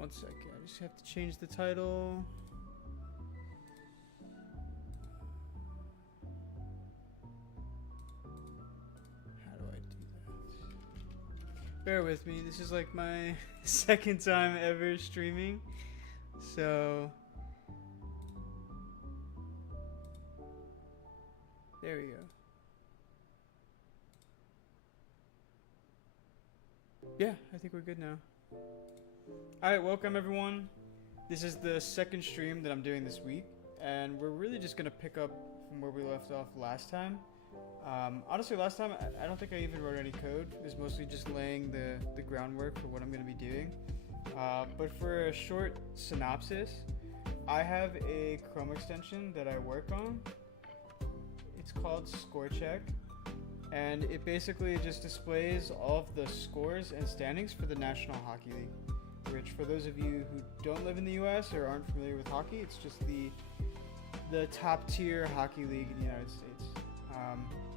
1 second. I just have to change the title. How do I do that? Bear with me. This is like my second time ever streaming. So there we go. Yeah, I think we're good now. Alright, welcome everyone. This is the second stream that I'm doing this week, and we're really just gonna pick up from where we left off last time. Honestly, last time I don't think I even wrote any code. It was mostly just laying the groundwork for what I'm gonna be doing. But for a short synopsis, I have a Chrome extension that I work on. It's called ScoreCheck, and it basically just displays all of the scores and standings for the National Hockey League, which for those of you who don't live in the US or aren't familiar with hockey, it's just the top tier hockey league in the United States.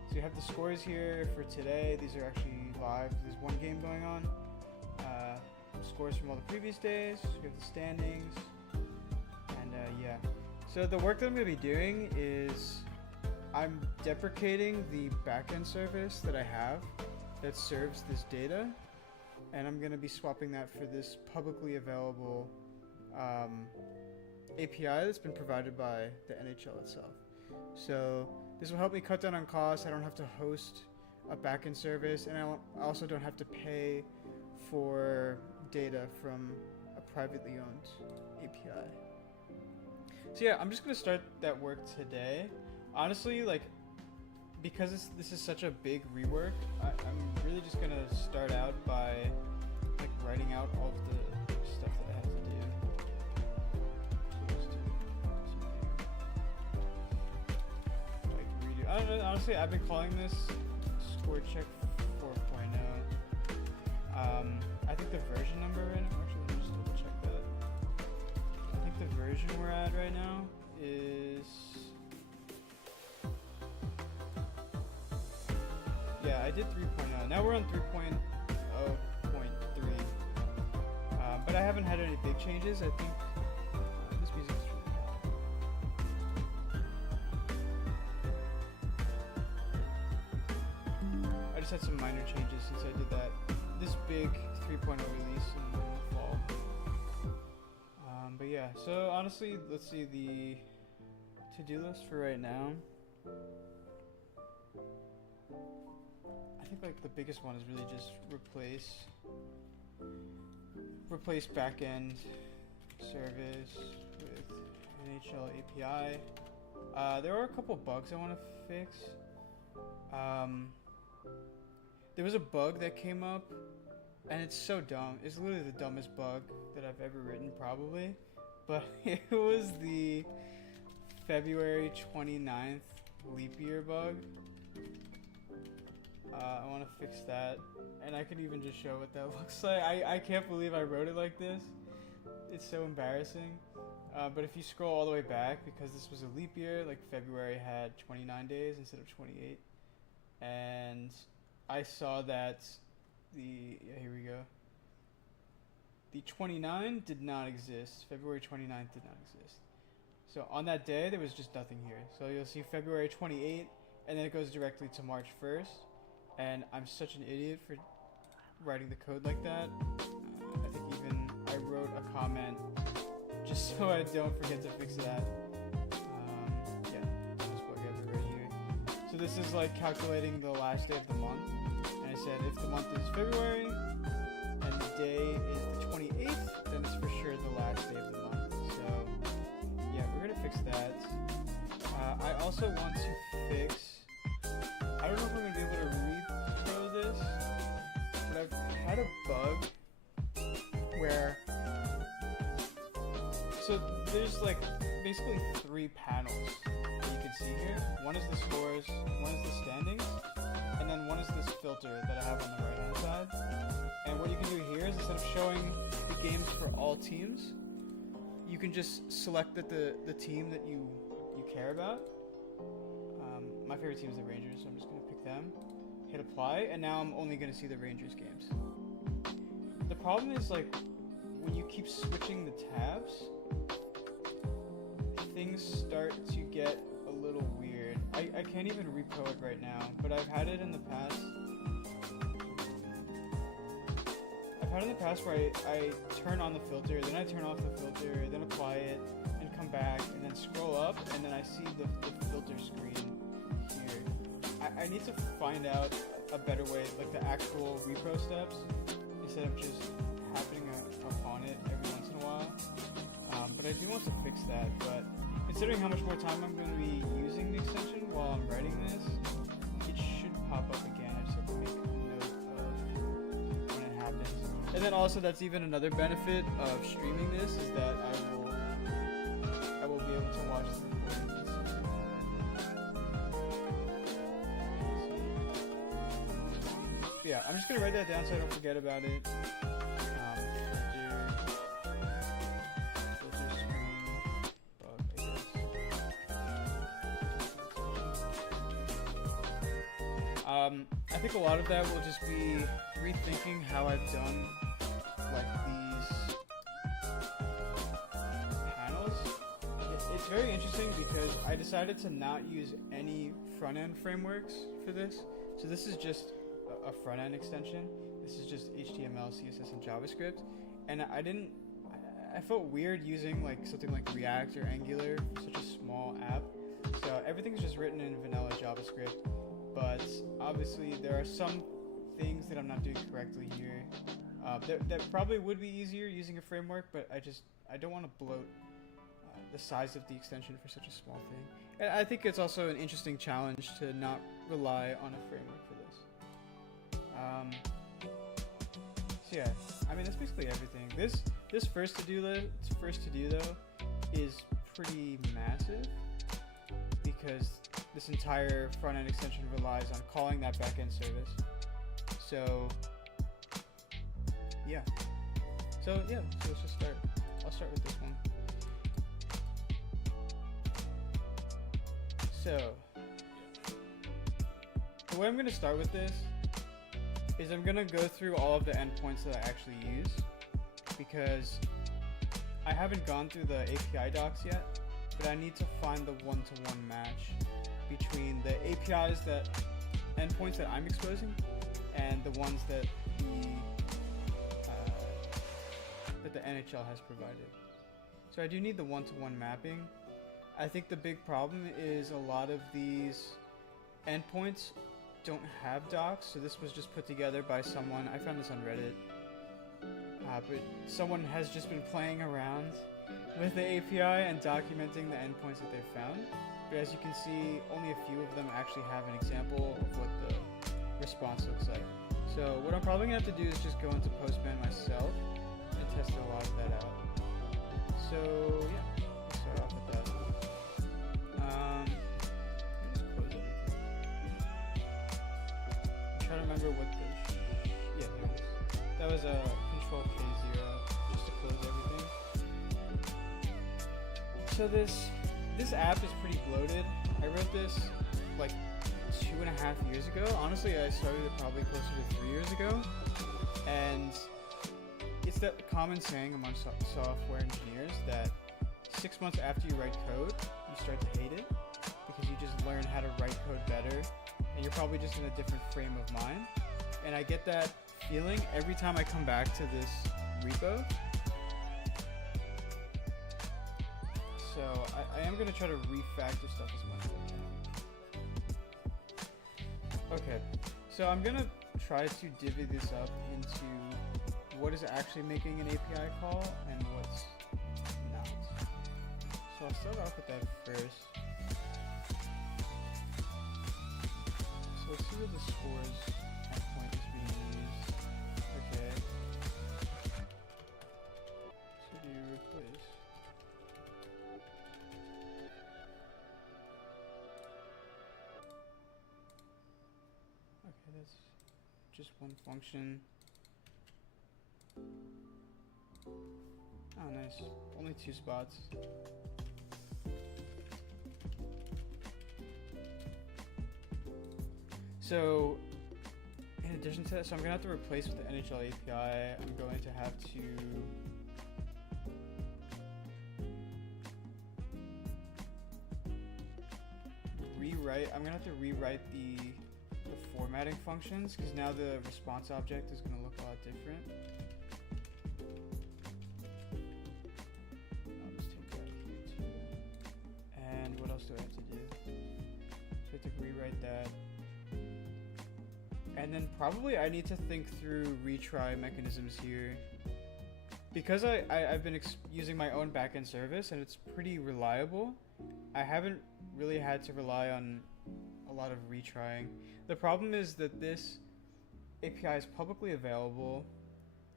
So you have the scores here for today. These are actually live. There's one game going on. Scores from all the previous days. You have the standings. And yeah. So the work that I'm going to be doing is I'm deprecating the backend service that I have that serves this data. And I'm going to be swapping that for this publicly available API that's been provided by the NHL itself. So this will help me cut down on costs. I don't have to host a backend service, and I also don't have to pay for data from a privately owned API. So yeah, I'm just gonna start that work today. Honestly, like, because this is such a big rework, I'm really just gonna start out by like writing out all of the stuff that I have to do. I don't know, honestly, I've been calling this ScoreCheck 4.0. I think the version number right now, actually, let me just double check that. I think the version we're at right now is, yeah, I did 3.0. Now we're on 3.0.3. But I haven't had any big changes. I think this music's I just had some minor changes since I did this big 3.0 release in the fall. But yeah, so honestly, let's see the to-do list for right now. I think like the biggest one is really just replace backend service with NHL API. There are a couple bugs I want to fix. There was a bug that came up, and it's so dumb. It's literally the dumbest bug that I've ever written, probably. But it was the February 29th leap year bug. I want to fix that, and I can even just show what that looks like. I can't believe I wrote it like this. It's so embarrassing. But if you scroll all the way back, because this was a leap year, like February had 29 days instead of 28. And I saw that here we go. The 29 did not exist. February 29th did not exist. So on that day, there was just nothing here. So you'll see February 28th, and then it goes directly to March 1st. And I'm such an idiot for writing the code like that. I think even I wrote a comment just so I don't forget to fix that. Yeah, this bug I have it right here. So this is like calculating the last day of the month. And I said if the month is February and the day is the 28th, then it's for sure the last day of the month. So yeah, we're gonna fix that. I also want to fix, I don't know if we're gonna be able to repro this, but I've had a bug where, so there's like basically 3 panels that you can see here. One is the scores, one is the standings, and then one is this filter that I have on the right hand side. And what you can do here is instead of showing the games for all teams, you can just select the team that you care about. My favorite team is the Rangers, so I'm just going to pick them, hit apply, and now I'm only going to see the Rangers games. The problem is, like, when you keep switching the tabs, things start to get a little weird. I can't even repo it right now, but I've had it in the past. I've had it in the past where I turn on the filter, then I turn off the filter, then apply it, and come back, and then scroll up, and then I see the filter screen here. I need to find out a better way, like the actual repro steps, instead of just happening upon it every once in a while. But I do want to fix that, but considering how much more time I'm going to be using the extension while I'm writing this, it should pop up again. I just have to make a note of when it happens. And then also, that's even another benefit of streaming this, is that I will be able to watch the recording. Yeah, I'm just going to write that down so I don't forget about it. I think a lot of that will just be rethinking how I've done like these panels. It's very interesting because I decided to not use any front-end frameworks for this. So this is just a front-end extension. This is just HTML, CSS, and JavaScript. And I felt weird using like something like React or Angular for such a small app. So everything's just written in vanilla JavaScript. But obviously there are some things that I'm not doing correctly here that probably would be easier using a framework, but I don't want to bloat the size of the extension for such a small thing. And I think it's also an interesting challenge to not rely on a framework for this. So yeah, I mean that's basically everything. This first to do though is pretty massive because this entire front-end extension relies on calling that back-end service. So let's just start. I'll start with this one. So the way I'm going to start with this is I'm going to go through all of the endpoints that I actually use, because I haven't gone through the API docs yet, but I need to find the one-to-one match between the APIs endpoints that I'm exposing and the ones that the NHL has provided. So I do need the one-to-one mapping. I think the big problem is a lot of these endpoints don't have docs, so this was just put together by someone. I found this on Reddit, but someone has just been playing around with the API and documenting the endpoints that they've found. But as you can see, only a few of them actually have an example of what the response looks like. So what I'm probably going to have to do is just go into Postman myself and test a lot of that out. So yeah, let's start off with that. Let me just close everything. I'm trying to remember what yeah, there it is. That was a Control K0 just to close everything. So this app is pretty bloated. I wrote this like 2.5 years ago. Honestly, I started it probably closer to 3 years ago. And it's that common saying among software engineers that 6 months after you write code, you start to hate it because you just learn how to write code better, and you're probably just in a different frame of mind. And I get that feeling every time I come back to this repo. So I am going to try to refactor stuff as much as I can. Okay, so I'm going to try to divvy this up into what is actually making an API call and what's not. So I'll start off with that first. So let's see what the scores endpoint is being used. Okay. So do you replace? Okay, that's just one function. Oh, nice. Only 2 spots. So, in addition to that, so I'm going to have to replace with the NHL API. I'm going to have to I'm gonna have to rewrite the formatting functions, because now the response object is gonna look a lot different. I'll just take that here too. And what else do I have to do? So I have to rewrite that. And then probably I need to think through retry mechanisms here. Because I've been using my own backend service and it's pretty reliable, I haven't really had to rely on a lot of retrying. The problem is that this API is publicly available,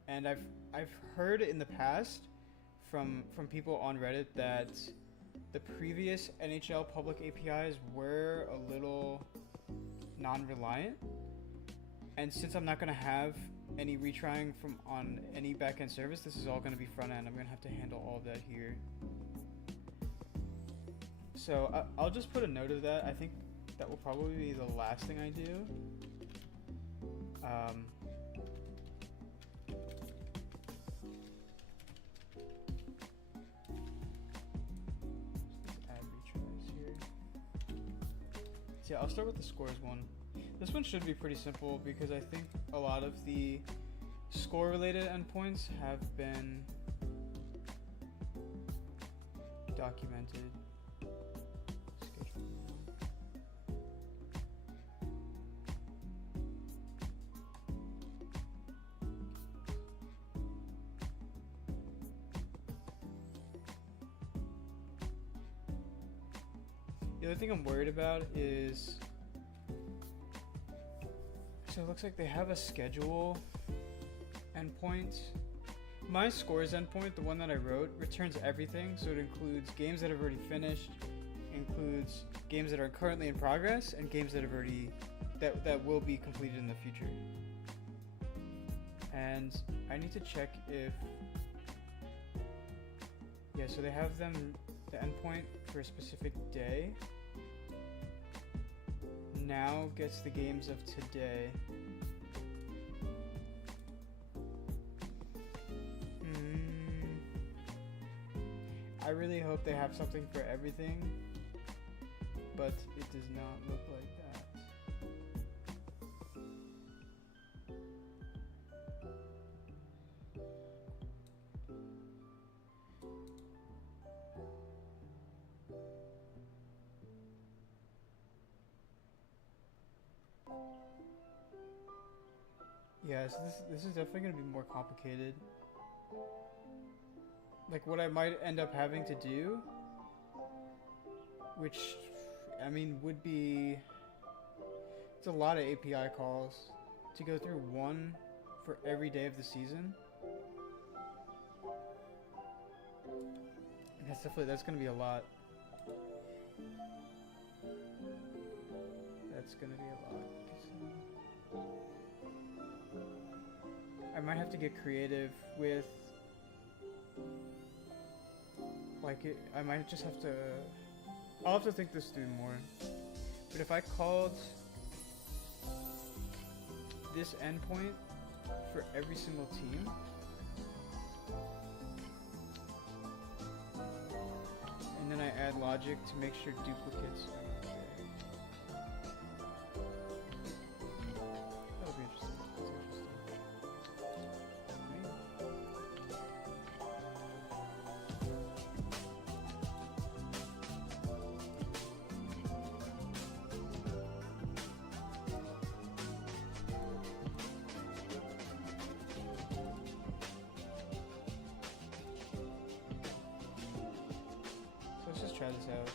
and I've heard in the past from people on Reddit that the previous NHL public APIs were a little non-reliant. And since I'm not going to have any retrying from on any backend service, this is all going to be front end. I'm going to have to handle all of that here. So I'll just put a note of that. I think that will probably be the last thing I do. Let's add retries here. So yeah, I'll start with the scores one. This one should be pretty simple because I think a lot of the score related endpoints have been documented. The other thing I'm worried about is, so it looks like they have a schedule endpoint. My scores endpoint, the one that I wrote, returns everything. So it includes games that have already finished, includes games that are currently in progress, and games that have already that will be completed in the future. And I need to check if, yeah, so they have them, the endpoint for a specific day now gets the games of today. I really hope they have something for everything, but it does not look like that. Yeah, so this is definitely going to be more complicated. Like what I might end up having to do, which I mean would be, it's a lot of API calls to go through one for every day of the season. That's going to be a lot. That's going to be a lot. I might have to get creative with, like, I might just have to, I'll have to think this through more. But if I called this endpoint for every single team, and then I add logic to make sure duplicates are not there. That would be interesting. Let's just try this out.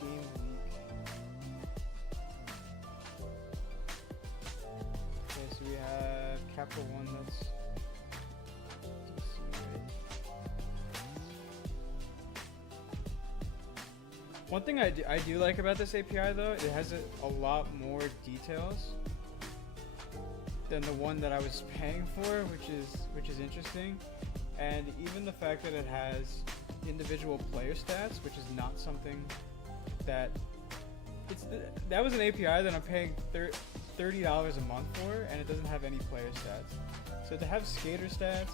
Game week. Okay, so we have Capital One, that's DC, right? One thing I do like about this API though, it has a lot more details than the one that I was paying for, which is interesting. And even the fact that it has individual player stats, which is not something that that was an API that I'm paying $30 a month for, and it doesn't have any player stats. So to have skater stats,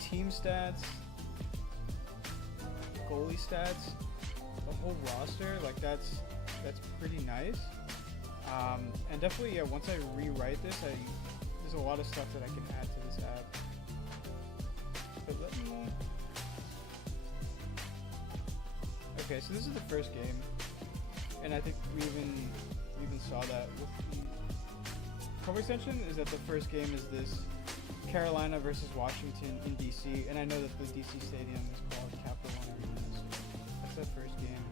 team stats, goalie stats, the whole roster, like that's pretty nice. And definitely, yeah, once I rewrite this, there's a lot of stuff that I can add to this app. But let me... Okay, so this is the first game, and I think we even saw that with the Chrome extension, is that the first game is this Carolina versus Washington in DC, and I know that the DC stadium is called Capital One Arena, so that's that first game.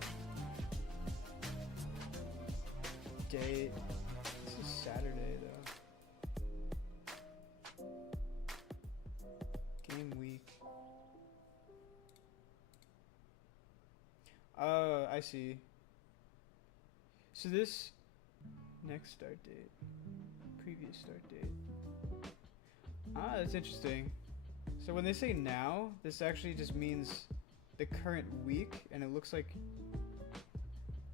Date, this is Saturday though. Game week. Oh, I see. So this next start date, previous start date. Ah, that's interesting. So when they say now, this actually just means the current week, and it looks like,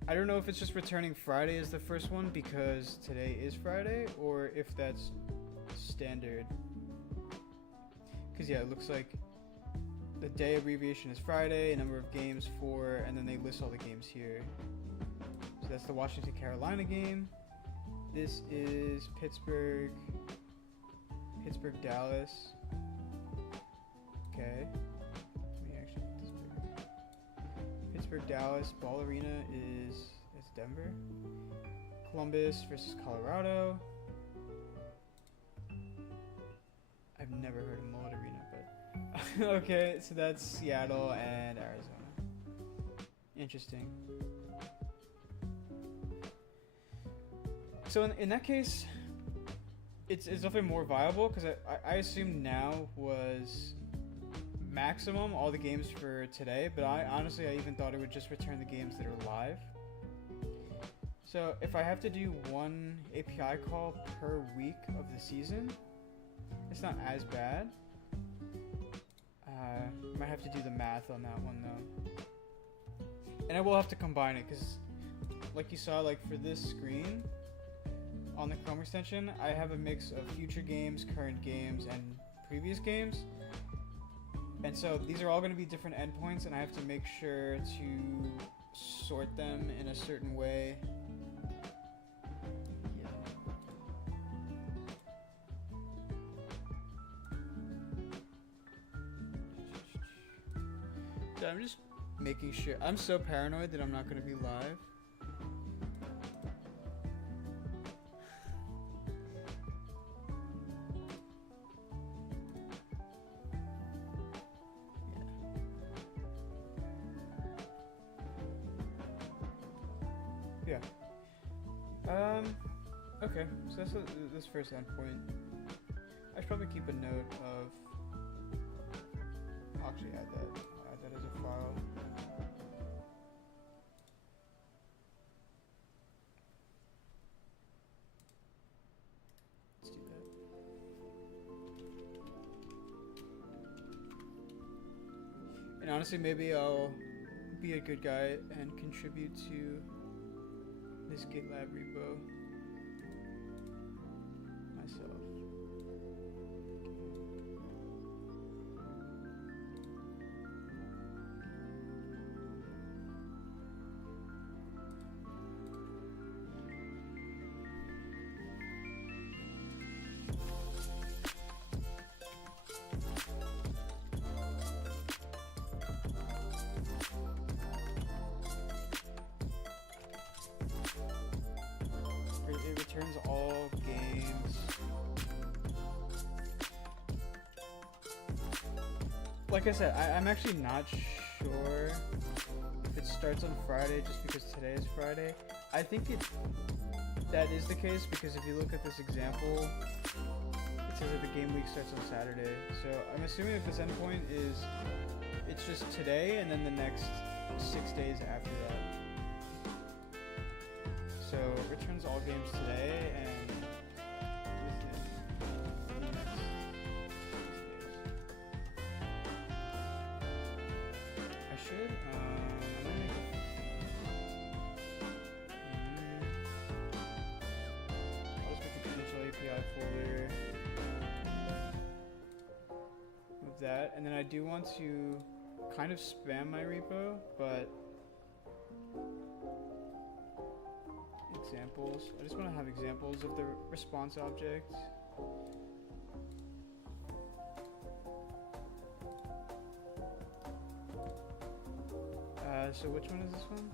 I don't know if it's just returning Friday as the first one because today is Friday, or if that's standard. Because yeah, it looks like the day abbreviation is Friday, number of games 4, and then they list all the games here. So that's the Washington Carolina game. This is Pittsburgh Dallas. Okay. Let me actually put this bigger. Pittsburgh Dallas. Ball Arena it's Denver. Columbus versus Colorado. I've never heard of Mullet Arena, but okay, so that's Seattle and Arizona. Interesting. So in that case, it's definitely more viable, because I assumed now was maximum all the games for today, but I even thought it would just return the games that are live. So if I have to do one API call per week of the season, it's not as bad. Might have to do the math on that one though. And I will have to combine it, because like you saw, like for this screen on the Chrome extension, I have a mix of future games, current games, and previous games. And so these are all going to be different endpoints, and I have to make sure to sort them in a certain way. So I'm just making sure. I'm so paranoid that I'm not going to be live. Yeah. Okay, so that's this first endpoint. I should probably keep a note of. I'll actually add that as a file. Let's do that. And honestly, maybe I'll be a good guy and contribute to this GitLab repo myself. It returns all games. Like I said, I'm actually not sure if it starts on Friday just because today is Friday. I think that is the case, because if you look at this example, it says that the game week starts on Saturday. So I'm assuming if this endpoint is, it's just today and then the next 6 days after that. So it returns all games today and within the next 6 days. I should, I'm gonna make that, and then I do want to kind of spam my repo, but examples. I just want to have examples of the response object. So which one is this one?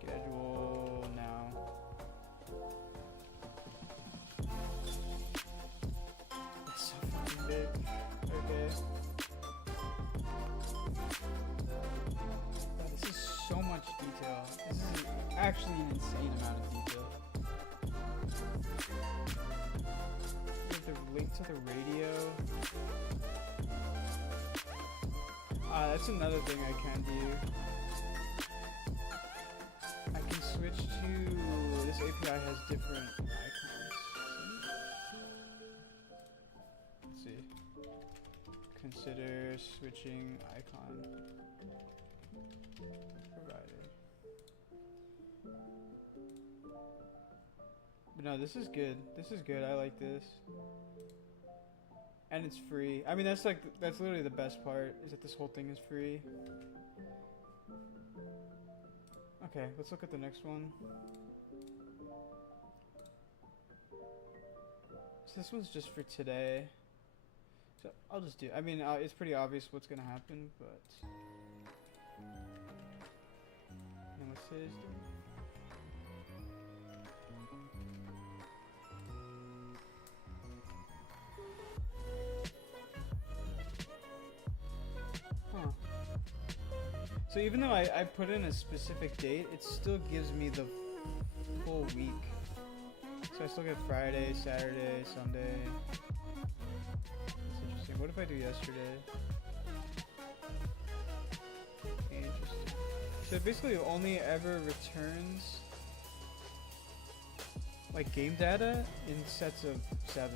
Schedule now. That's so fucking big. Okay. Wow, this is so much detail. This is actually an insane amount of detail. We have the link to the radio. That's another thing I can do. I can switch to... This API has different icons. Let's see. Consider switching icon provider. But no, this is good. This is good. I like this. And it's free. I mean, that's literally the best part, is that this whole thing is free. Okay, let's look at the next one. So this one's just for today. So I'll just do, I mean, it's pretty obvious what's gonna happen, but. And let's say it's doing. So even though I put in a specific date, it still gives me the full week. So I still get Friday, Saturday, Sunday. That's interesting. What if I do yesterday? Interesting. So it basically only ever returns like game data in sets of 7.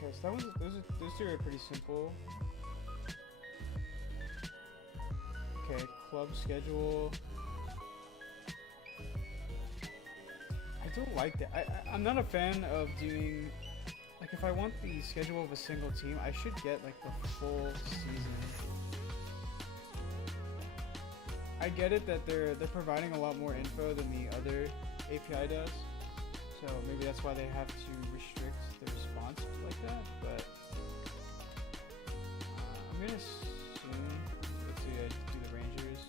Okay, so that was, those two are pretty simple. Okay, club schedule. I don't like that. I'm not a fan of doing, like, if I want the schedule of a single team, I should get like the full season. I get it that they're providing a lot more info than the other API does, so maybe that's why they have to restrict the response like that, but I'm gonna assume, let's see, I do the Rangers.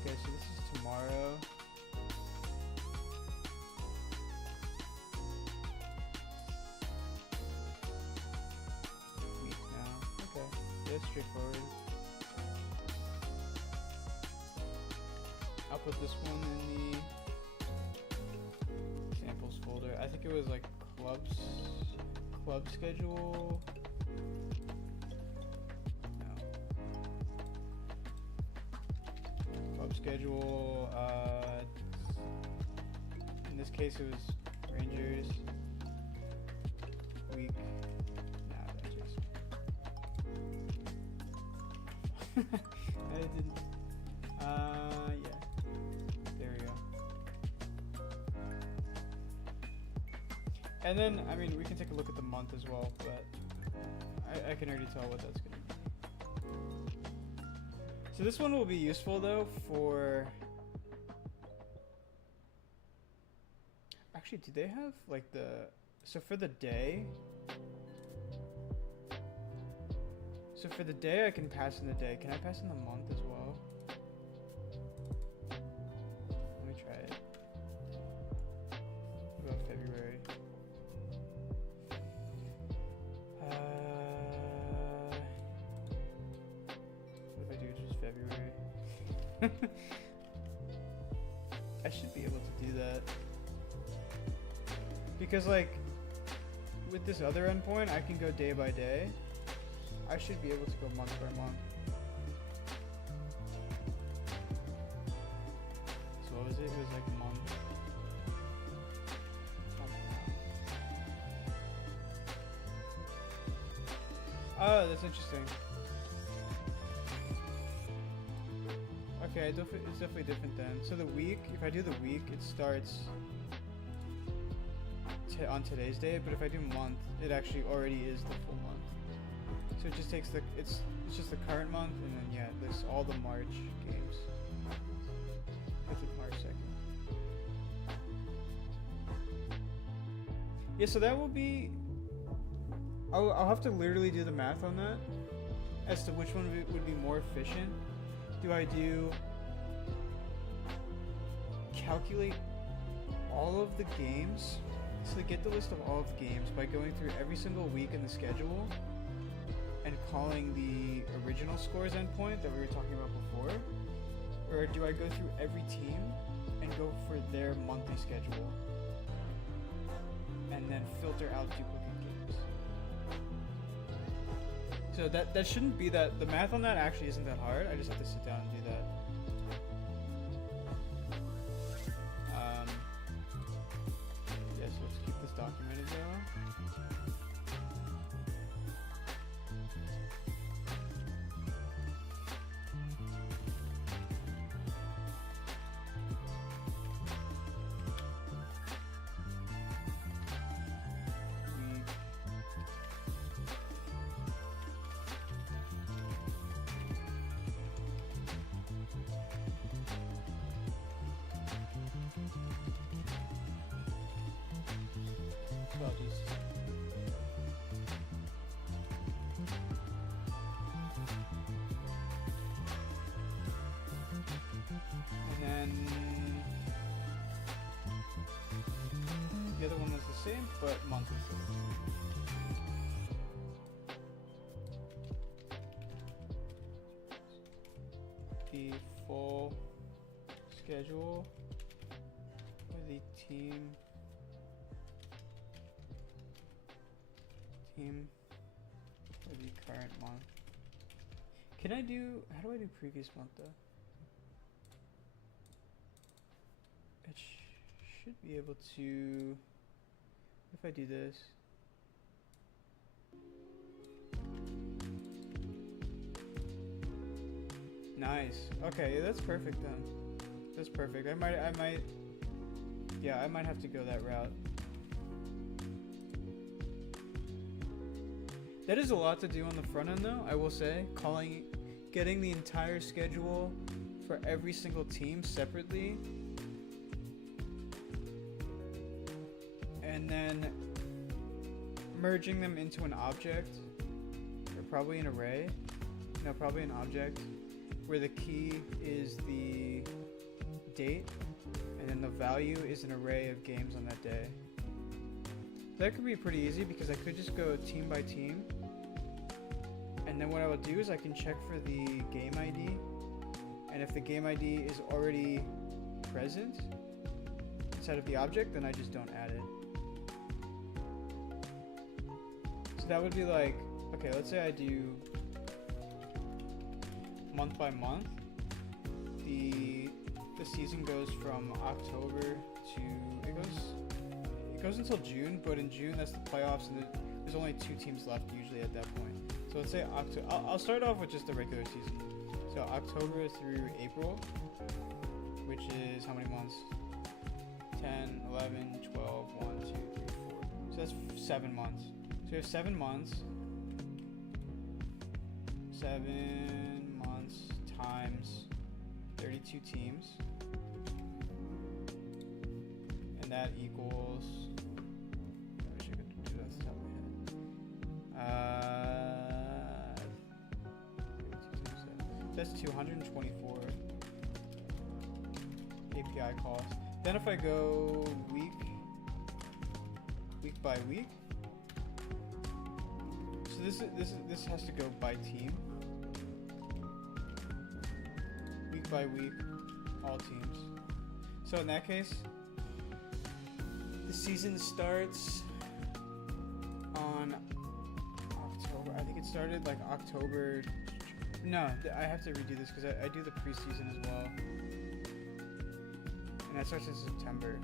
Okay, so this is tomorrow. Week now. Okay, yeah, that's straightforward. I'll put this one in the samples folder. I think it was like club schedule. No. Club schedule. In this case, it was Rangers. Week. Nah, Rangers. I didn't. Yeah. There we go. And then, I mean, we can take a look at the month as well, but I can already tell what that's gonna be. So this one will be useful though for. Actually, do they have like so for the day? So for the day, I can pass in the day. Can I pass in the month as well? Let me try it. What about February? What if I do just February? I should be able to do that. Because like, with this other endpoint, I can go day by day. I should be able to go month by month. So what was it? It was like a month. Oh, that's interesting. Okay, it's definitely different then. So the week, if I do the week, it starts on today's day, but if I do month, it actually already is the full month. So it just takes it's just the current month, and then yeah, there's all the March games. That's like March 2nd. Yeah, so that will be. I'll have to literally do the math on that as to which one would be more efficient. Do I do calculate all of the games? So get the list of all of the games by going through every single week in the schedule and calling the original scores endpoint that we were talking about before? Or do I go through every team and go for their monthly schedule and then filter out duplicate games? So that shouldn't be that. The math on that actually isn't that hard. I just have to sit down and do that. Yeah, so let's keep this documented though. The other one was the same, but month is the full schedule for the team for the current month. Can I do, how do I do previous month though? It should be able to, if I do this. Nice. Okay, that's perfect then. That's perfect. I might have to go that route. That is a lot to do on the front end though, I will say. Getting the entire schedule for every single team separately. And then merging them into an object, or probably an array. No, probably an object, where the key is the date, and then the value is an array of games on that day. That could be pretty easy because I could just go team by team, and then what I would do is I can check for the game ID, and if the game ID is already present inside of the object, then I just don't add it. So that would be like, okay, let's say I do month by month. The season goes from October to it goes until June, but in June that's the playoffs, and there's only 2 teams left usually at that point. So let's say October. I'll start off with just the regular season. So October through April, which is how many months? 10, 11, 12, 1, 2, 3, 4. So that's 7 months. So you have 7 months. 7 months times 32 teams. And that equals, I wish I could do that off the top of my head. That's 224 API calls. Then if I go week by week, so this has to go by team. Week by week, all teams. So in that case, the season starts on October. I think it started like October. No, I have to redo this because I do the preseason as well. And that starts in September.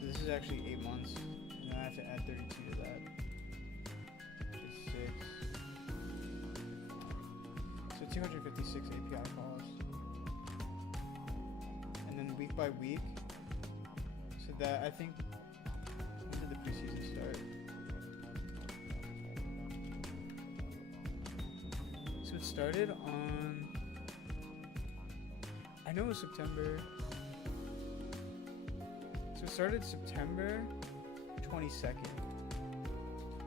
So this is actually 8 months. And then I have to add 32 to that. Which is 6. So 256 API calls. And then week by week. So that, I think, when did the preseason start? So it started on, I know it was September. So it started September 22nd.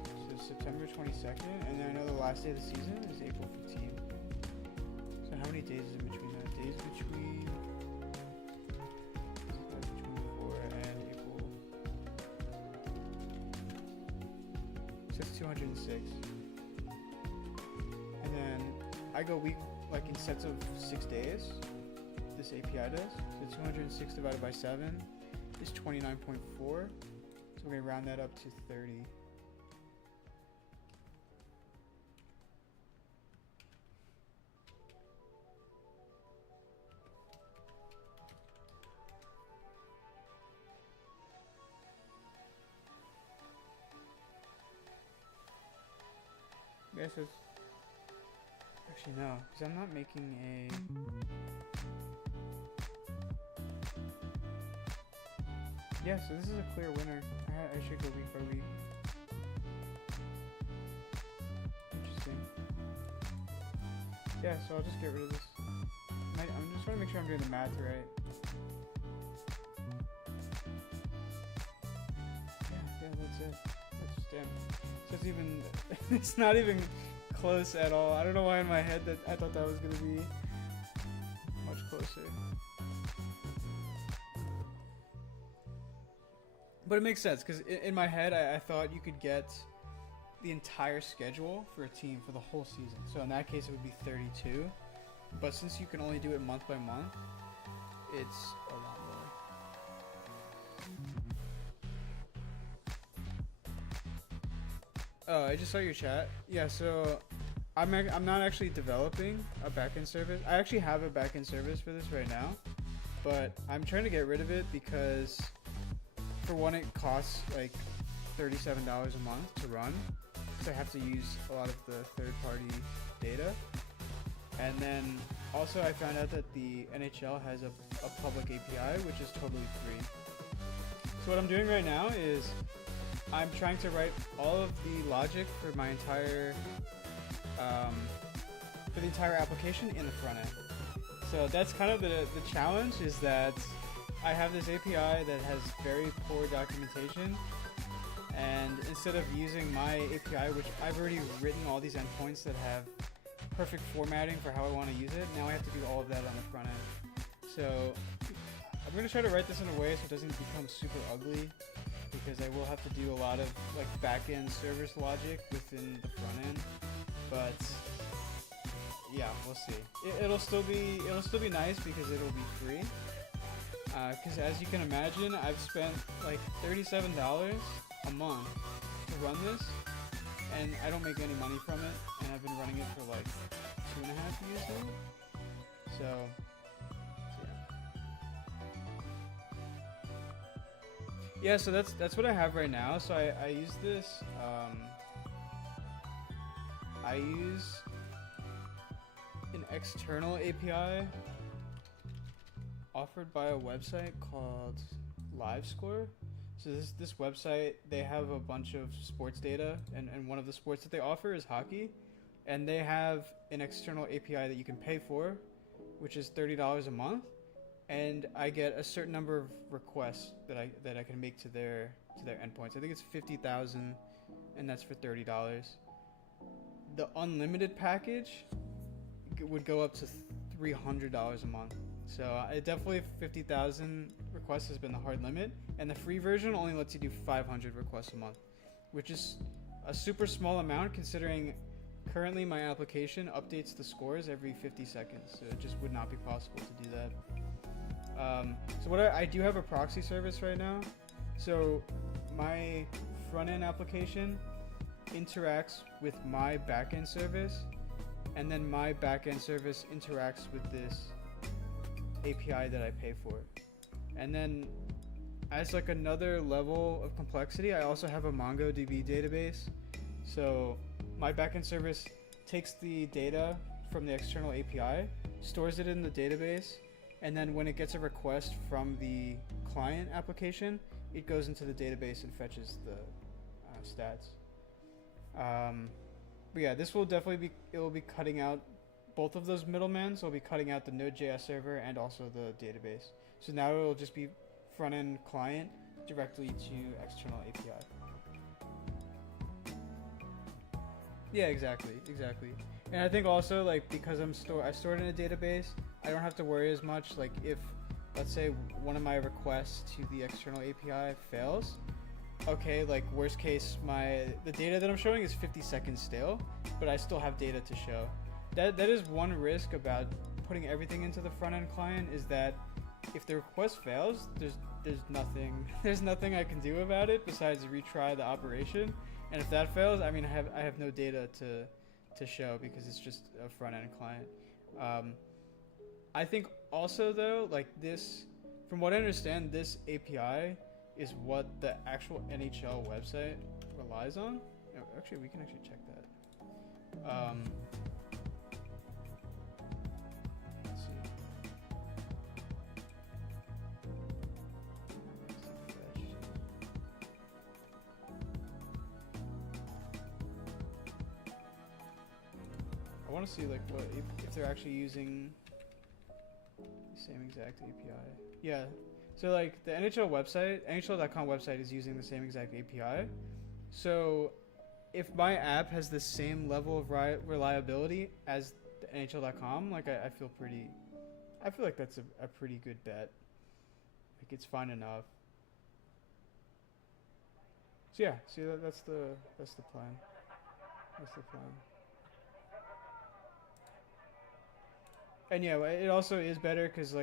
So September 22nd, and then I know the last day of the season is April 15th. So how many days is in between that? Days between 24 and April. So it's 206. And then I go week, like in sets of 6 days. This API does. So 206 divided by 7 is 29.4. So we're gonna round that up to 30. I guess it's actually no, because I'm not making a. Yeah, so this is a clear winner. I should go week by week. Interesting. Yeah, so I'll just get rid of this. I'm just trying to make sure I'm doing the math right. Yeah, that's it. That's damn. So it's even. It's not even close at all. I don't know why in my head that I thought that was gonna be much closer. But it makes sense, because in my head, I thought you could get the entire schedule for a team for the whole season. So in that case, it would be 32. But since you can only do it month by month, it's a lot more. Oh, I just saw your chat. Yeah, so I'm not actually developing a backend service. I actually have a backend service for this right now, but I'm trying to get rid of it because, for one, it costs like $37 a month to run, because I have to use a lot of the third-party data. And then also I found out that the NHL has a public API, which is totally free. So what I'm doing right now is I'm trying to write all of the logic for my entire application in the front end. So that's kind of the challenge, is that I have this API that has very poor documentation, and instead of using my API, which I've already written all these endpoints that have perfect formatting for how I want to use it, now I have to do all of that on the front end. So I'm going to try to write this in a way so it doesn't become super ugly, because I will have to do a lot of like back-end service logic within the front end. But yeah, we'll see. It'll still be nice because it'll be free. Because as you can imagine, I've spent like $37 a month to run this, and I don't make any money from it, and I've been running it for like 2.5 years now. So yeah, so that's what I have right now. So I use this. I use an external API offered by a website called LiveScore. So this website, they have a bunch of sports data, and one of the sports that they offer is hockey, and they have an external API that you can pay for, which is $30 a month, and I get a certain number of requests that I can make to their endpoints. I think it's 50,000, and that's for $30. The unlimited package would go up to $300 a month. So it definitely 50,000 requests has been the hard limit, and the free version only lets you do 500 requests a month, which is a super small amount considering currently my application updates the scores every 50 seconds, so it just would not be possible to do that. So what I do have a proxy service right now. So my front-end application interacts with my back-end service, and then my back-end service interacts with this API that I pay for. And then as like another level of complexity, I also have a MongoDB database. So my backend service takes the data from the external API, stores it in the database, and then when it gets a request from the client application, it goes into the database and fetches the stats. But yeah, this will definitely be, it will be cutting out both of those middlemen, so it'll be cutting out the Node.js server and also the database. So now it'll just be front-end client directly to external API. Yeah, exactly. And I think also, like, because I stored in a database, I don't have to worry as much. Like, if, let's say, one of my requests to the external API fails, okay, like, worst case, the data that I'm showing is 50 seconds stale, but I still have data to show. That is one risk about putting everything into the front-end client, is that if the request fails, there's nothing I can do about it besides retry the operation. And if that fails, I mean, I have no data to show because it's just a front-end client. I think also though, like this, from what I understand, this API is what the actual NHL website relies on. Actually, we can actually check that. Let's see. I want to see like what if they're actually using the same exact API. Yeah. So like the NHL website, NHL.com website is using the same exact API. So if my app has the same level of reliability as the NHL.com, like I feel like that's a pretty good bet. Like it's fine enough. So yeah, see that's the plan. That's the plan. And yeah, it also is better because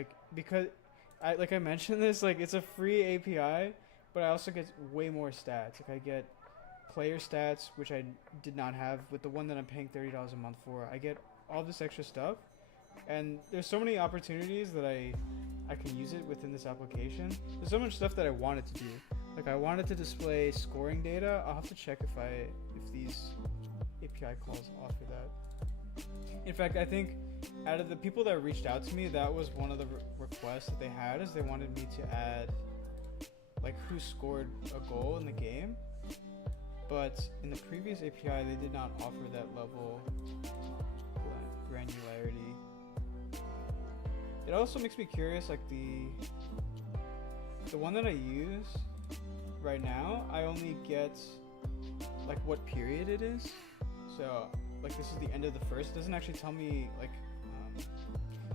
I mentioned this, like it's a free API, but I also get way more stats. Like I get player stats, which I did not have with the one that I'm paying $30 a month for. I get all this extra stuff, and there's so many opportunities that I can use it within this application. There's so much stuff that I wanted to do. Like I wanted to display scoring data. I'll have to check if these API calls offer that. In fact, I think out of the people that reached out to me, that was one of the requests that they had, is they wanted me to add like who scored a goal in the game. But in the previous API, they did not offer that level of granularity. It also makes me curious, like the one that I use right now, I only get like what period it is. So like this is the end of the first. It doesn't actually tell me like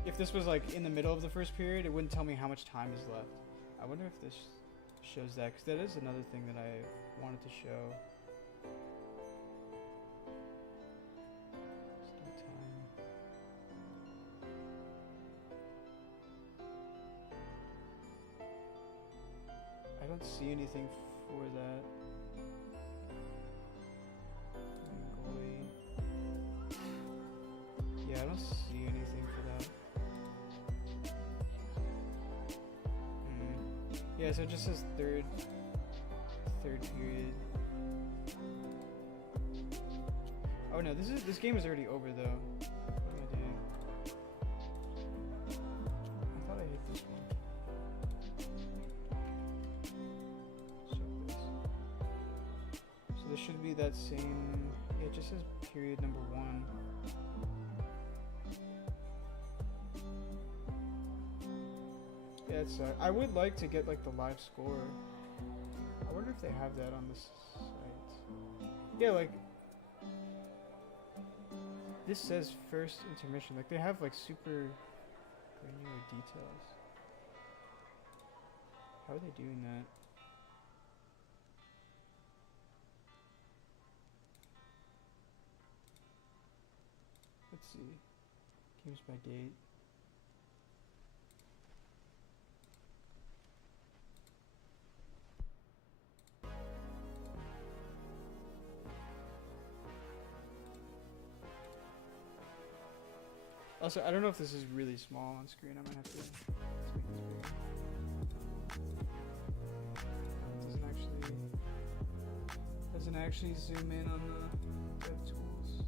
if this was like in the middle of the first period, it wouldn't tell me how much time is left. I wonder if this shows that, because that is another thing that I wanted to show. I don't see anything for that. Yeah, I don't see anything for that. Yeah, so it just says third period. Oh no, this game is already over though. What am I doing? I thought I hit this one. Check this. So this should be that same. Yeah, it just says period number 1. Yeah, it's, I would like to get like the live score. I wonder if they have that on this site. Yeah, like This says first intermission. Like they have like super granular details. How are they doing that? Let's see. Games by date. Also, I don't know if this is really small on screen. I might have to. Let's make this bigger. Doesn't actually zoom in on the dev tools.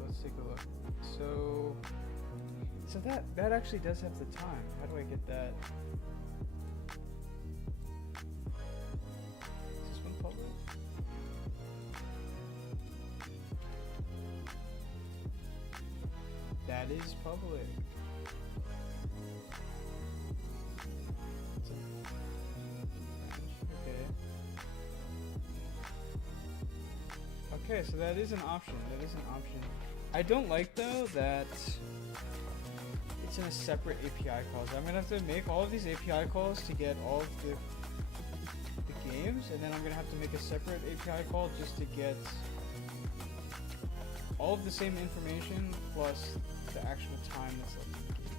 Let's take a look. So that actually does have the time. How do I get that? Is this one public? That is public. Okay, so that is an option. That is an option. I don't like though that it's in a separate API call. So I'm gonna have to make all of these API calls to get all of the games, and then I'm gonna have to make a separate API call just to get all of the same information plus the actual time that's left in the game.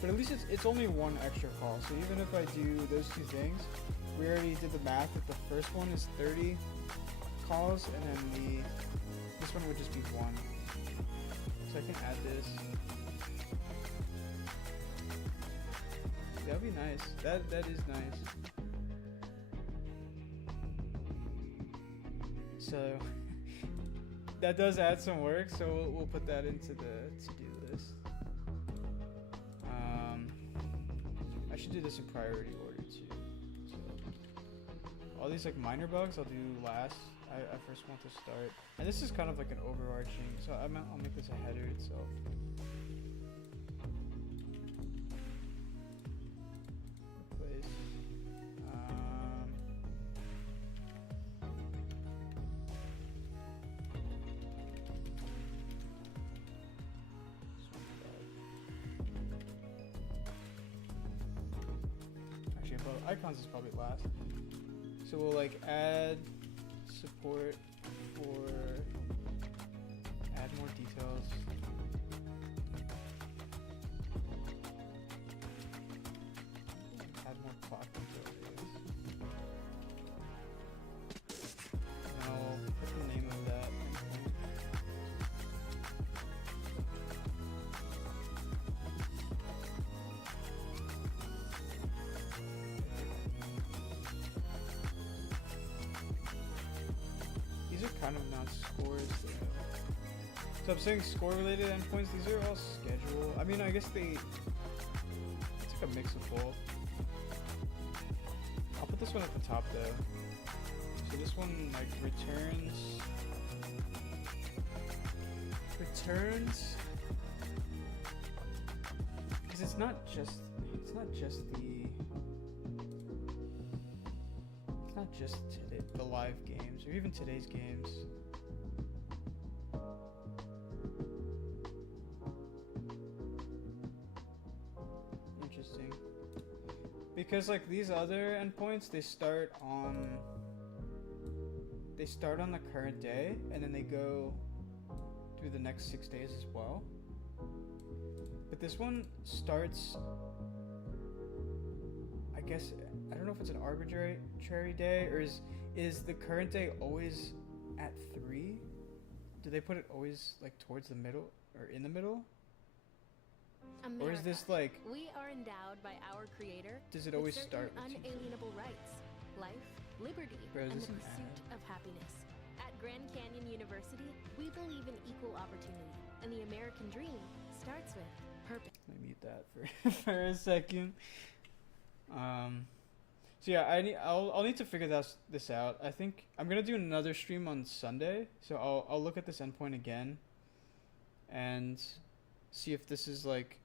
But at least it's only one extra call. So even if I do those two things, we already did the math that the first one is 30 calls, and then this one would just be one. So I can add this. That'd be nice. That is nice. So that does add some work. So we'll put that into the to-do list. I should do this in priority order too. So all these like minor bugs I'll do last. I first want to start, and this is kind of like an overarching. So I'll make this a header itself. Replace. Actually, above icons is probably last. So we'll like add support for add more details. Add more clock utilities. And I'll put the name of that. These are kind of not scores though. So I'm saying score related endpoints, these are all schedule. I mean, I guess it's like a mix of both. I'll put this one at the top though. So this one like returns because it's not just the live games or even today's games. Interesting. Because like these other endpoints, they start on the current day and then they go through the next 6 days as well. But this one starts, I guess, I don't know if it's an arbitrary day, or is the current day always at 3? Do they put it always like towards the middle or in the middle? America. Or is this like, we are endowed by our creator? Does it always with start certain with unalienable rights, life, liberty, Bro, is and this the an pursuit of happiness. At Grand Canyon University, we believe in equal opportunity, and the American dream starts with purpose. Let me mute that for a second. So yeah, I'll need to figure this out. I think I'm gonna do another stream on Sunday, so I'll look at this endpoint again and see if this is like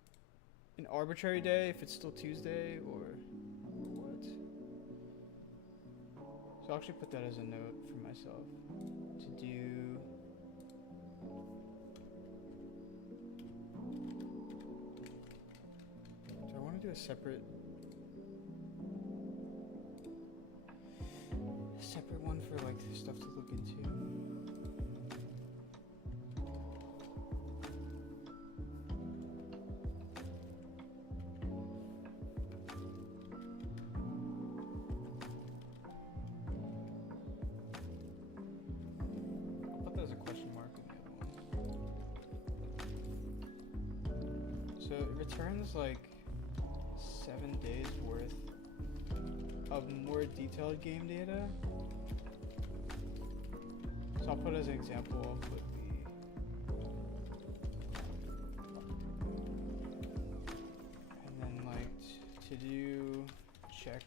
an arbitrary day, if it's still Tuesday or what. So I'll actually put that as a note for myself to do. Do I want to do a separate one for like stuff to look into? I thought there was a question mark in the other one. So it returns like 7 days worth of more detailed game data. So I'll put as an example, I'll put and then like to do check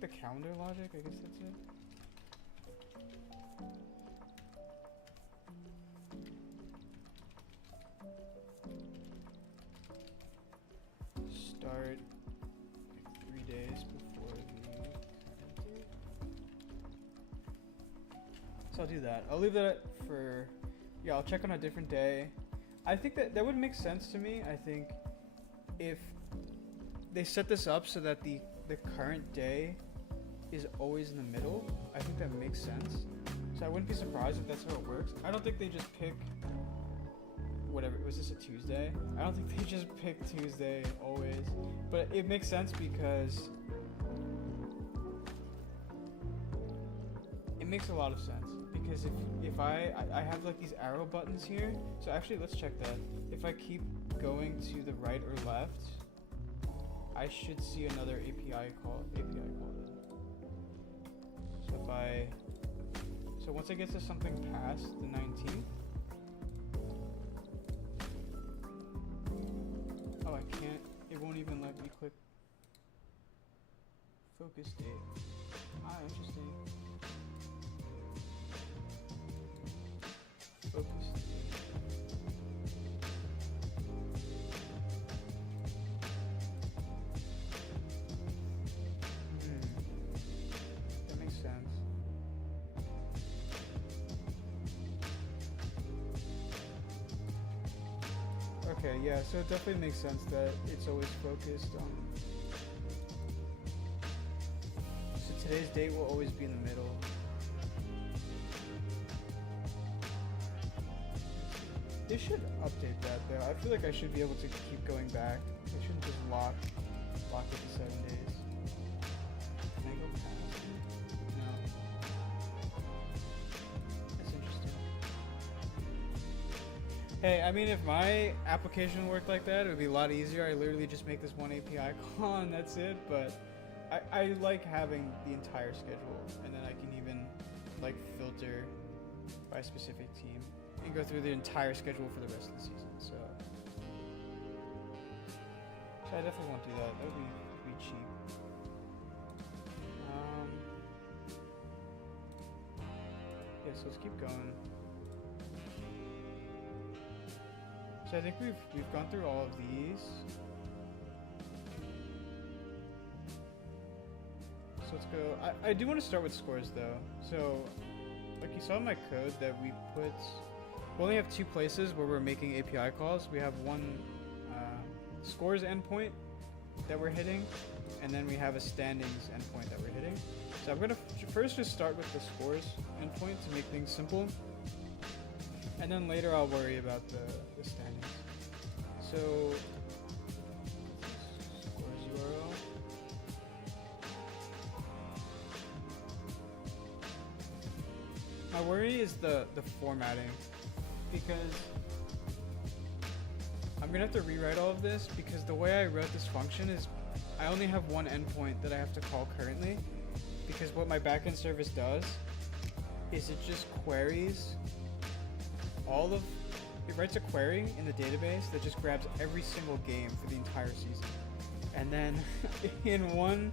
the calendar logic, I guess that's it. Start like 3 days before the current date. So I'll do that. I'll leave that for, yeah, I'll check on a different day. I think that would make sense to me. I think if they set this up so that the current day is always in the middle, I think that makes sense. So I wouldn't be surprised if that's how it works. I don't think they just pick whatever, was this a Tuesday? I don't think they just pick Tuesday always, but it makes sense because it makes a lot of sense. Because if I have like these arrow buttons here, so actually let's check that. If I keep going to the right or left, I should see another API call then. So once I get to something past the 19th, oh, I can't, it won't even let me click focus date. Ah, interesting. Focus date. That makes sense. Okay, yeah, so it definitely makes sense that it's always focused on. So today's date will always be in the middle. They should update that though. I feel like I should be able to keep going back. I shouldn't just lock it to 7 days. Can I go past it? No. That's interesting. Hey, I mean, if my application worked like that, it would be a lot easier. I literally just make this one API call and that's it. But I like having the entire schedule, and then I can even like filter by a specific team and go through the entire schedule for the rest of the season. So I definitely won't do that. That would be cheap. Yeah, so let's keep going. So I think we've gone through all of these. So let's go. I do want to start with scores though. So like you saw in my code that we only have 2 places where we're making API calls. We have one scores endpoint that we're hitting, and then we have a standings endpoint that we're hitting. So I'm gonna first just start with the scores endpoint to make things simple, and then later I'll worry about the standings. So scores URL. My worry is the formatting, because I'm gonna have to rewrite all of this, because the way I wrote this function is I only have one endpoint that I have to call currently, because what my backend service does is it just queries it writes a query in the database that just grabs every single game for the entire season, and then in one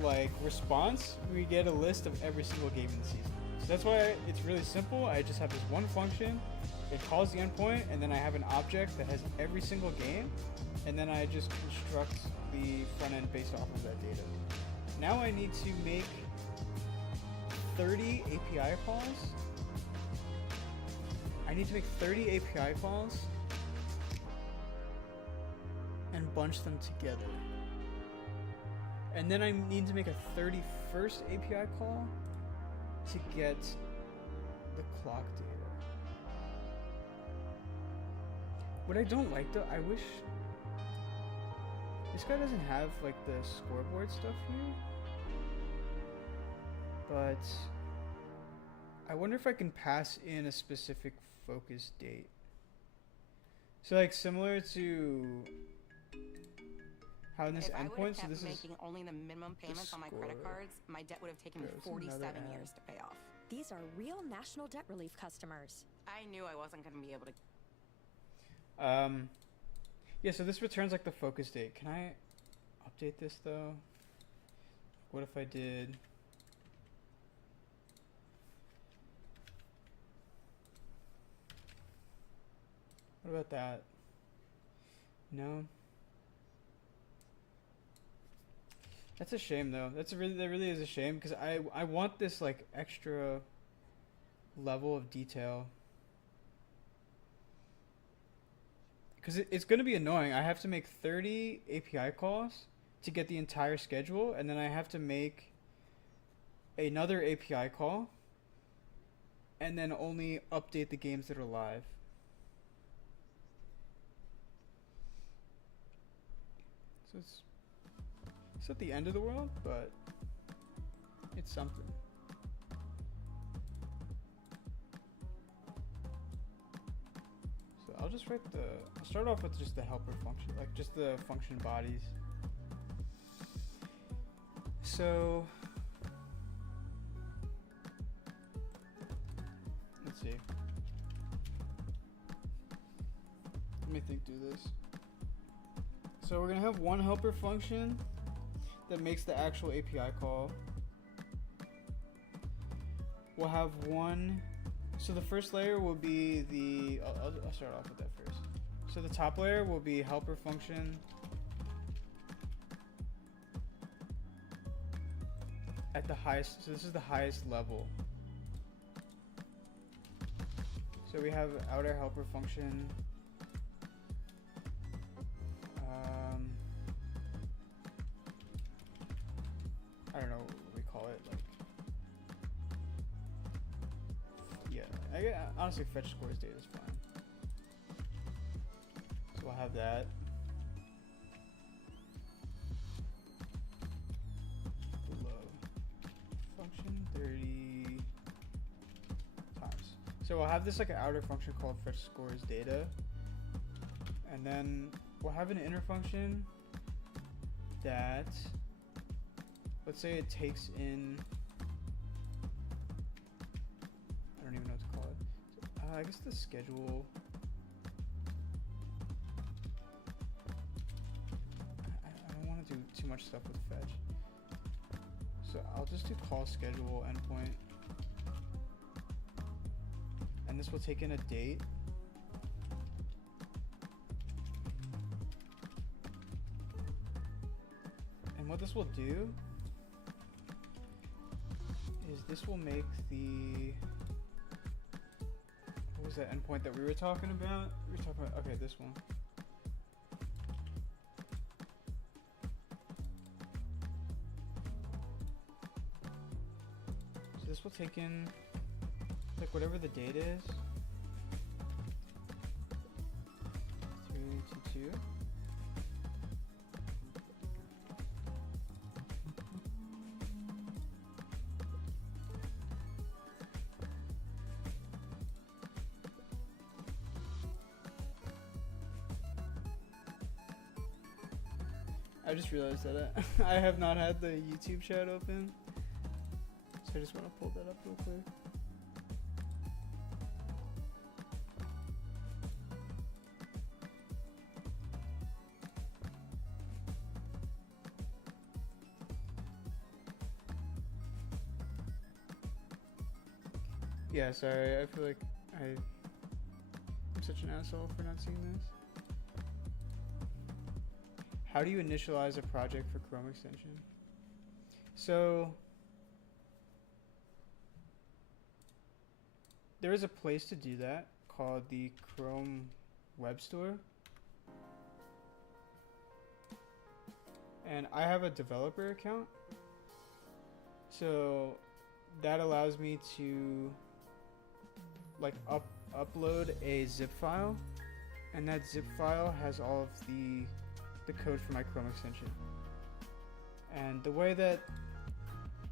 like response we get a list of every single game in the season. So that's why it's really simple. I just have this one function, it calls the endpoint, and then I have an object that has every single game, and then I just construct the front end based off of that data. Now I need to make 30 API calls. I need to make 30 API calls and bunch them together. And then I need to make a 31st API call to get the clock data. What I don't like though, I wish this guy doesn't have like the scoreboard stuff here. But I wonder if I can pass in a specific focus date. So like similar to how in this If I would endpoint, have so kept this is making only the minimum payments on my credit score. cards, my debt would have taken me There's another 47 ad. years to pay off. These are real National Debt Relief customers. I knew I wasn't going to be able to. Yeah, so this returns like the focus date. Can I update this though? What if I did? What about that? No. That's a shame though. That really is a shame because I want this like extra level of detail. Because it's going to be annoying. I have to make 30 API calls to get the entire schedule, and then I have to make another API call, and then only update the games that are live. So it's not the end of the world, but it's something. I'll just write I'll start off with just the helper function, like just the function bodies. So, let's see. Let me think through this. So we're gonna have one helper function that makes the actual API call. We'll have one. So the first layer will be the, I'll start off with that first. So the top layer will be helper function at the highest, so this is the highest level. So we have outer helper function. I don't know what we call it, like, honestly, fetch scores data is fine. So we'll have that. Below function 30 times. So we'll have this like an outer function called fetch scores data, and then we'll have an inner function that, let's say it takes in, I don't even know what to call it. I guess the schedule. I don't want to do too much stuff with fetch. So I'll just do call schedule endpoint. And this will take in a date. And what this will do is this will make the, what was that endpoint that we were talking about? We were talking about, okay, this one. So this will take in like whatever the date is. 322. I just realized that I have not had the YouTube chat open, so I just want to pull that up real quick. Yeah, sorry, I feel like I'm such an asshole for not seeing this. how do you initialize a project for Chrome extension? So there is a place to do that called the Chrome Web Store. And I have a developer account. So that allows me to like upload a zip file, and that zip file has all of the code for my Chrome extension. And the way that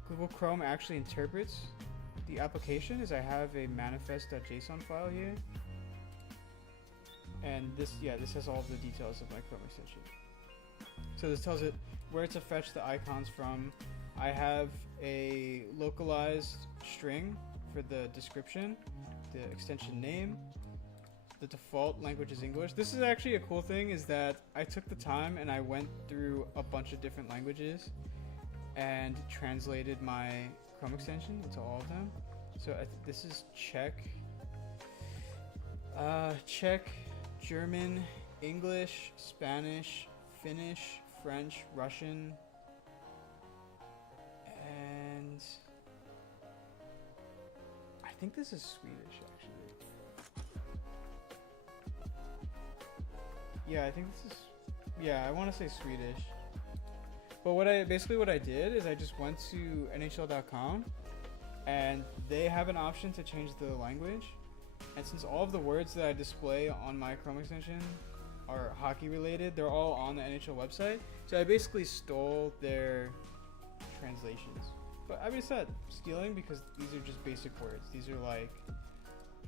Google Chrome actually interprets the application is I have a manifest.json file here, and this has all of the details of my Chrome extension. So this tells it where to fetch the icons from. I have a localized string for the description, the extension name. The default language is English. This is actually a cool thing, is that I took the time and I went through a bunch of different languages and translated my Chrome extension into all of them. So this is Czech, German, English, Spanish, Finnish, French, Russian, and I think this is Swedish actually. Yeah, I think this is, yeah, I want to say Swedish. But what I did is I just went to NHL.com and they have an option to change the language. And since all of the words that I display on my Chrome extension are hockey related, they're all on the NHL website. So I basically stole their translations. But I mean, it's not stealing because these are just basic words. These are like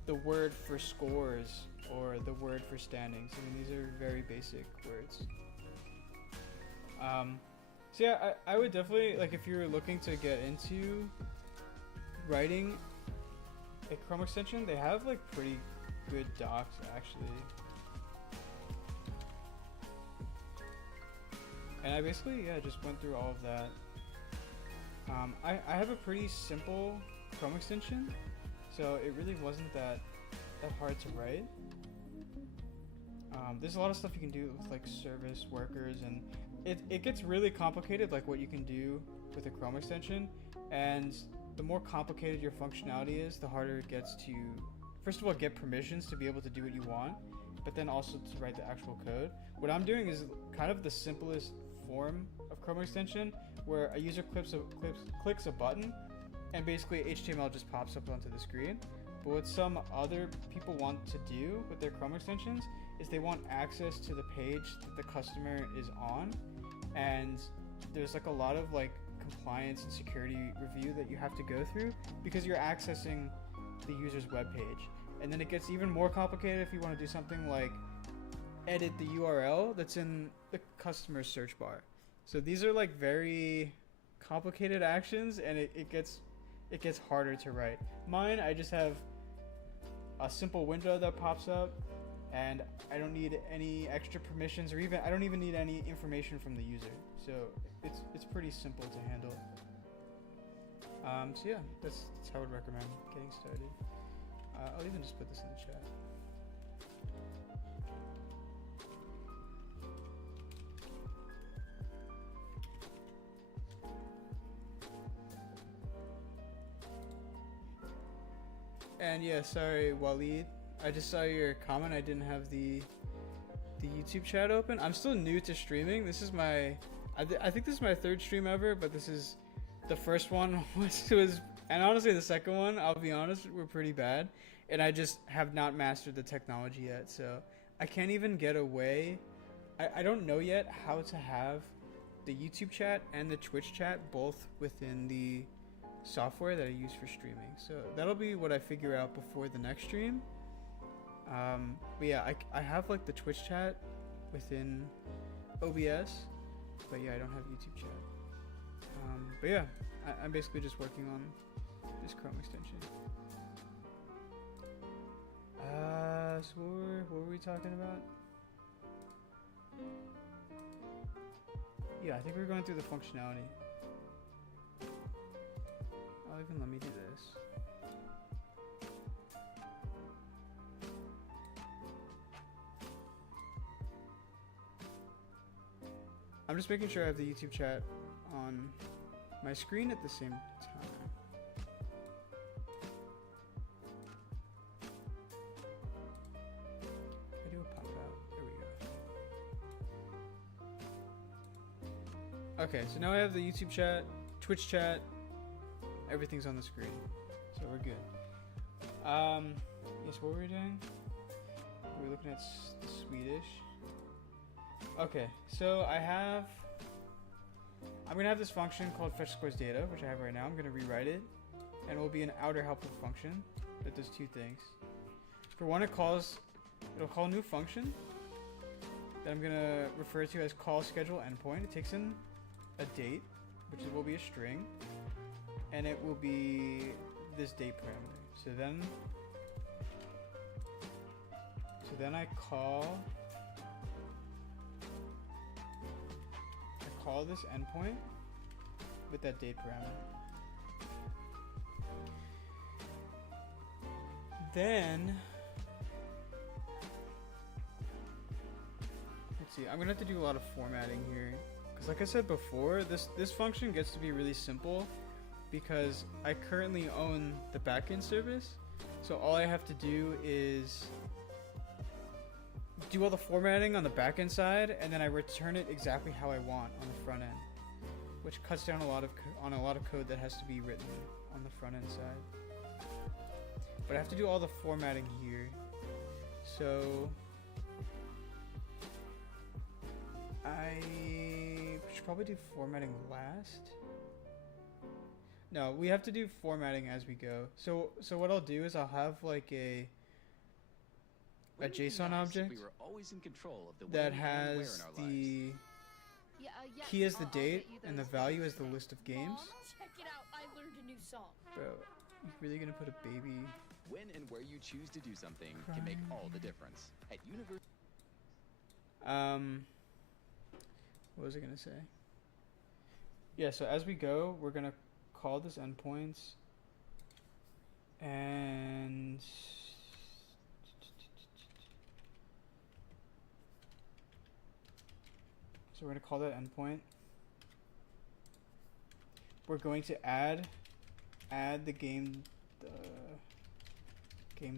the word for scores or the word for standings. I mean, these are very basic words. So yeah, I would definitely, like, if you're looking to get into writing a Chrome extension, they have like pretty good docs actually. And I basically, yeah, just went through all of that. I have a pretty simple Chrome extension, so it really wasn't that hard to write. There's a lot of stuff you can do with like service workers, and it gets really complicated, like what you can do with a Chrome extension. And the more complicated your functionality is, the harder it gets to, first of all, get permissions to be able to do what you want, but then also to write the actual code. What I'm doing is kind of the simplest form of Chrome extension, where a user clicks a button and basically HTML just pops up onto the screen. But what some other people want to do with their Chrome extensions is they want access to the page that the customer is on, and there's like a lot of like compliance and security review that you have to go through because you're accessing the user's web page. And then it gets even more complicated if you want to do something like edit the URL that's in the customer's search bar. So these are like very complicated actions, and it gets harder to write. Mine, I just have a simple window that pops up, and I don't need any extra permissions, or even I don't even need any information from the user. So it's pretty simple to handle. So yeah, that's how I would recommend getting started. I'll even just put this in the chat. And yeah, sorry, Waleed. I just saw your comment. I didn't have the YouTube chat open. I'm still new to streaming. This is my, I think this is my third stream ever, but this is the first one was, and honestly the second one, I'll be honest, were pretty bad. And I just have not mastered the technology yet. So I can't even get away. I don't know yet how to have the YouTube chat and the Twitch chat both within the software that I use for streaming. So that'll be what I figure out before the next stream. But yeah, I have like the Twitch chat within OBS, but yeah, I don't have YouTube chat. But yeah, I'm basically just working on this Chrome extension. So what were we talking about? Yeah, I think we're going through the functionality. Oh, even let me do this. I'm just making sure I have the YouTube chat on my screen at the same time. I do a pop out. There we go. Okay, so now I have the YouTube chat, Twitch chat, everything's on the screen. So we're good. Yes, what were we doing? We're looking at the Swedish. Okay, so I'm gonna have this function called fetch scores data, which I have right now. I'm gonna rewrite it, and it will be an outer helper function that does two things. For one, it'll call a new function that I'm gonna refer to as call schedule endpoint. It takes in a date, which will be a string, and it will be this date parameter. So then I call this endpoint with that date parameter. Then let's see, I'm gonna have to do a lot of formatting here, because like I said before, this function gets to be really simple because I currently own the backend service. So all I have to do is do all the formatting on the backend side, and then I return it exactly how I want on the front end, which cuts down a lot of code that has to be written on the front end side. But I have to do all the formatting here, so I should probably do formatting last. No, we have to do formatting as we go. So what I'll do is I'll have like a JSON object we were always in control of the that when and where has in our the lives. key as the date and the value as the list of games. Mom, check it out. I learned a new song. Bro, you really gonna put a baby? When and where you choose to do something can make all the difference. At University. What was I gonna say? Yeah, so as we go, we're gonna call this endpoints, and so we're gonna call that endpoint. We're going to add the game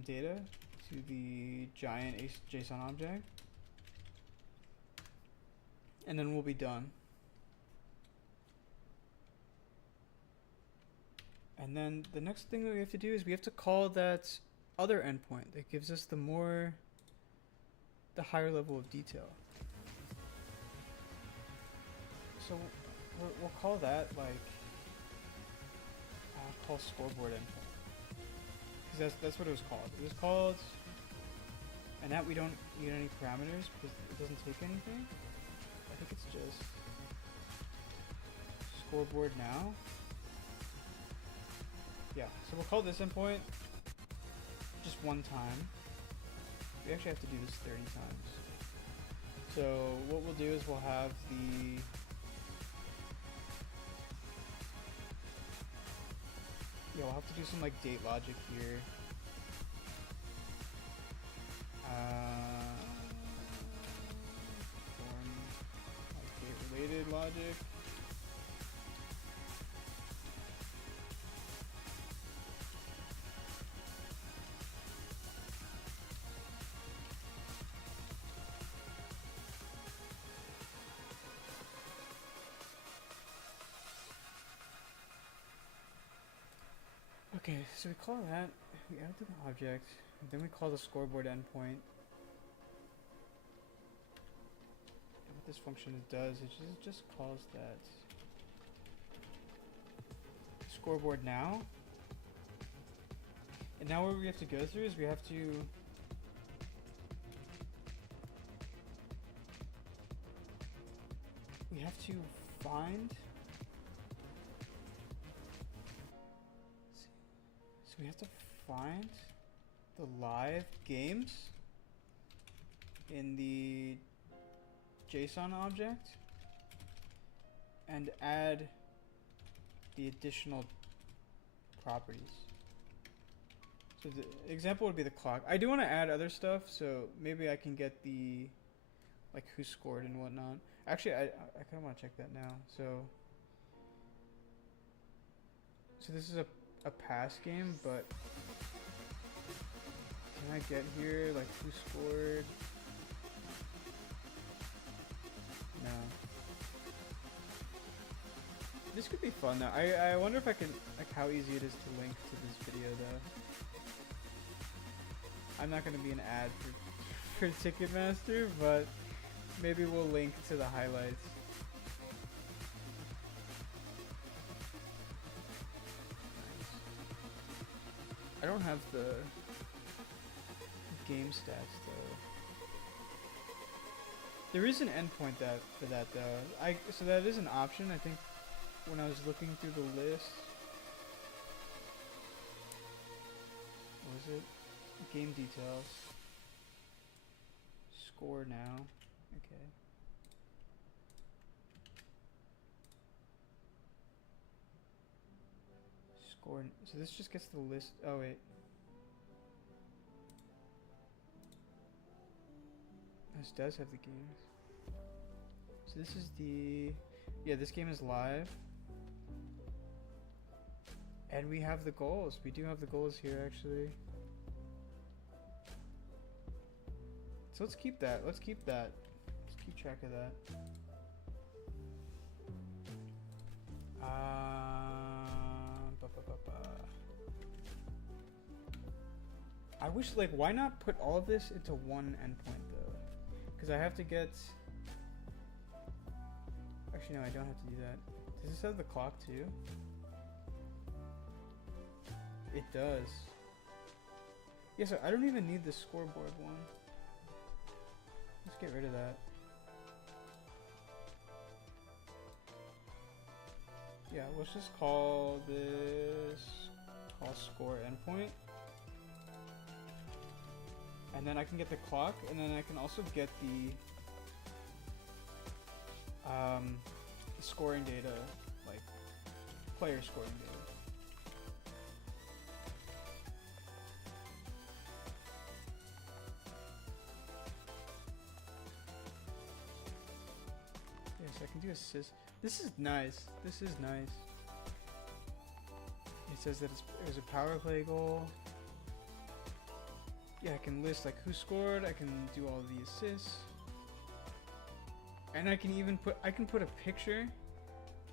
data to the giant JSON object, and then we'll be done. And then the next thing that we have to do is we have to call that other endpoint that gives us the higher level of detail. So we'll call that like call scoreboard endpoint, because that's what it was called. It was called, and that we don't need any parameters because it doesn't take anything. I think it's just scoreboard now. Yeah, so we'll call this endpoint just one time. We actually have to do this 30 times. So what we'll do is we'll have the we'll have to do some like date logic here. Form like date related logic. Okay, so we call that, we add to the object, and then we call the scoreboard endpoint. And what this function does is it just calls that scoreboard now. And now what we have to go through is we have to find. So we have to find the live games in the JSON object and add the additional properties. So the example would be the clock. I do want to add other stuff, so maybe I can get the like who scored and whatnot. Actually, I kind of want to check that now. So this is a pass game, but can I get here like who scored? No. This could be fun though. I wonder if I can, like, how easy it is to link to this video though. I'm not gonna be an ad for Ticketmaster, but maybe we'll link to the highlights. I don't have the game stats though. There is an endpoint for that though. So that is an option. I think when I was looking through the list, what was it? Game details. Score now. Okay. Score. So this just gets the list. Oh wait. This does have the games. So this is the. Yeah, this game is live. And we have the goals. We do have the goals here actually. So let's keep that. Let's keep that. Let's keep track of that. I wish, like, why not put all of this into one endpoint though? Because I have to get. Actually, no, I don't have to do that. Does this have the clock too? It does. Yeah, so I don't even need the scoreboard one. Let's get rid of that. Yeah, let's just call this score endpoint. And then I can get the clock, and then I can also get the scoring data, like player scoring data. I can do assist. This is nice. This is nice. It says that it was a power play goal. Yeah, I can list like who scored. I can do all the assists, and I can even put. I can put a picture.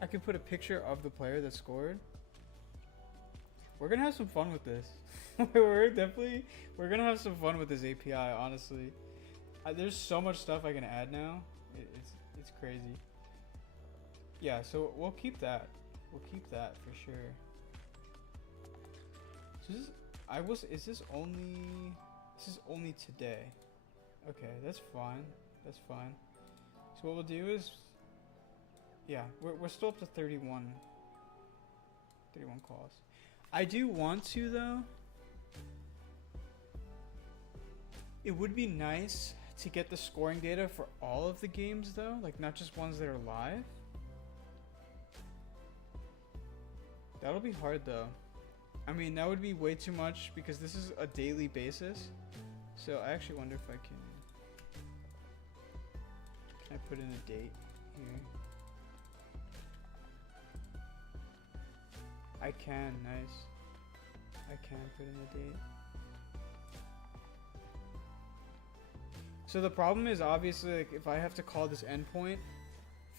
I can put a picture of the player that scored. We're gonna have some fun with this. We're gonna have some fun with this API. Honestly, there's so much stuff I can add now. It's crazy. Yeah, so we'll keep that. We'll keep that for sure. So is this only today? Okay, that's fine. That's fine. So what we'll do is, yeah, we're still up to 31 calls. I do want to though. It would be nice to get the scoring data for all of the games though, like not just ones that are live. That'll be hard though. I mean, that would be way too much because this is a daily basis. So I actually wonder if I can I put in a date here? I can, nice. I can put in a date. So the problem is obviously, like, if I have to call this endpoint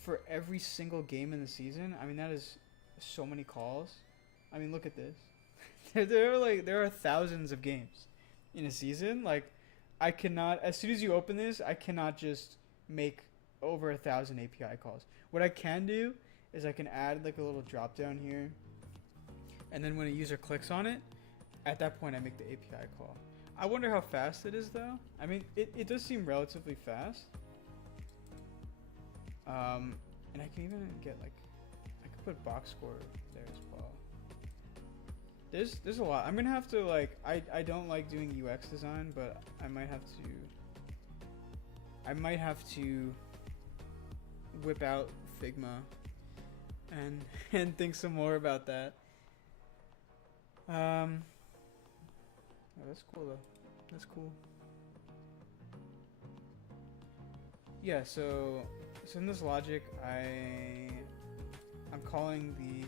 for every single game in the season, I mean, that is so many calls. I mean, look at this. there are thousands of games in a season. Like, I cannot, as soon as you open this, I cannot just make over 1,000 API calls. What I can do is I can add like a little drop down here, and then when a user clicks on it, at that point I make the API call. I wonder how fast it is though. I mean, it does seem relatively fast. And I can even get like, I could put box score there as well. There's a lot. I'm gonna have to like, I don't like doing UX design, but I might have to whip out Figma and think some more about that. Oh, that's cool though. That's cool. Yeah, so So in this logic, I'm calling the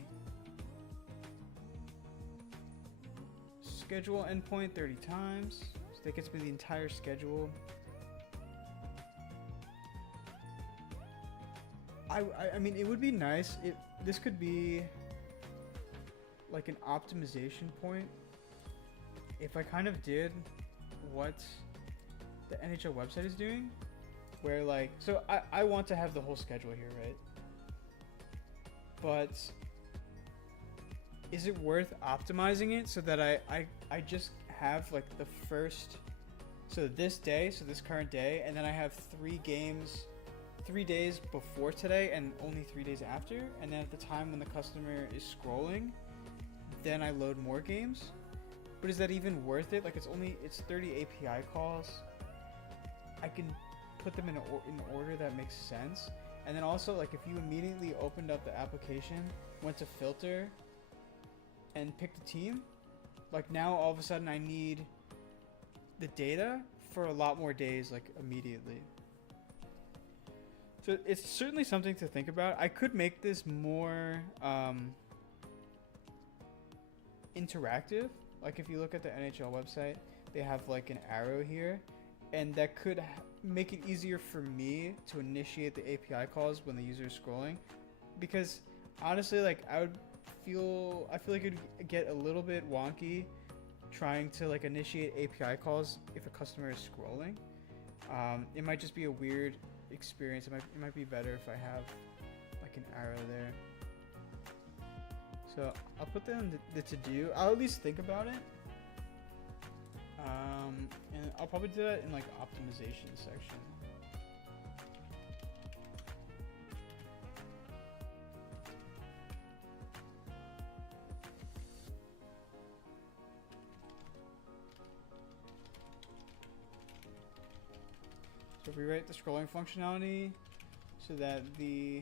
schedule endpoint 30 times. So that gets me the entire schedule. I mean, it would be nice if this could be like an optimization point. If I kind of did what the NHL website is doing, where like, so I want to have the whole schedule here, right? But is it worth optimizing it so that I just have like the first, so this day, so this current day, and then I have 3 games 3 days before today and only 3 days after, and then at the time when the customer is scrolling, then I load more games? But is that even worth it? Like, it's 30 API calls. I can put them in order that makes sense. And then also, like, if you immediately opened up the application, went to filter, and picked a team, like, now all of a sudden I need the data for a lot more days, like, immediately. So it's certainly something to think about. I could make this more interactive. Like, if you look at the NHL website, they have like an arrow here, and that could make it easier for me to initiate the API calls when the user is scrolling. Because honestly, like, I feel like it'd get a little bit wonky trying to like initiate API calls if a customer is scrolling. It might just be a weird experience. It might be better if I have like an arrow there. So I'll put that in the to-do. I'll at least think about it. And I'll probably do that in like optimization section. So rewrite the scrolling functionality so that the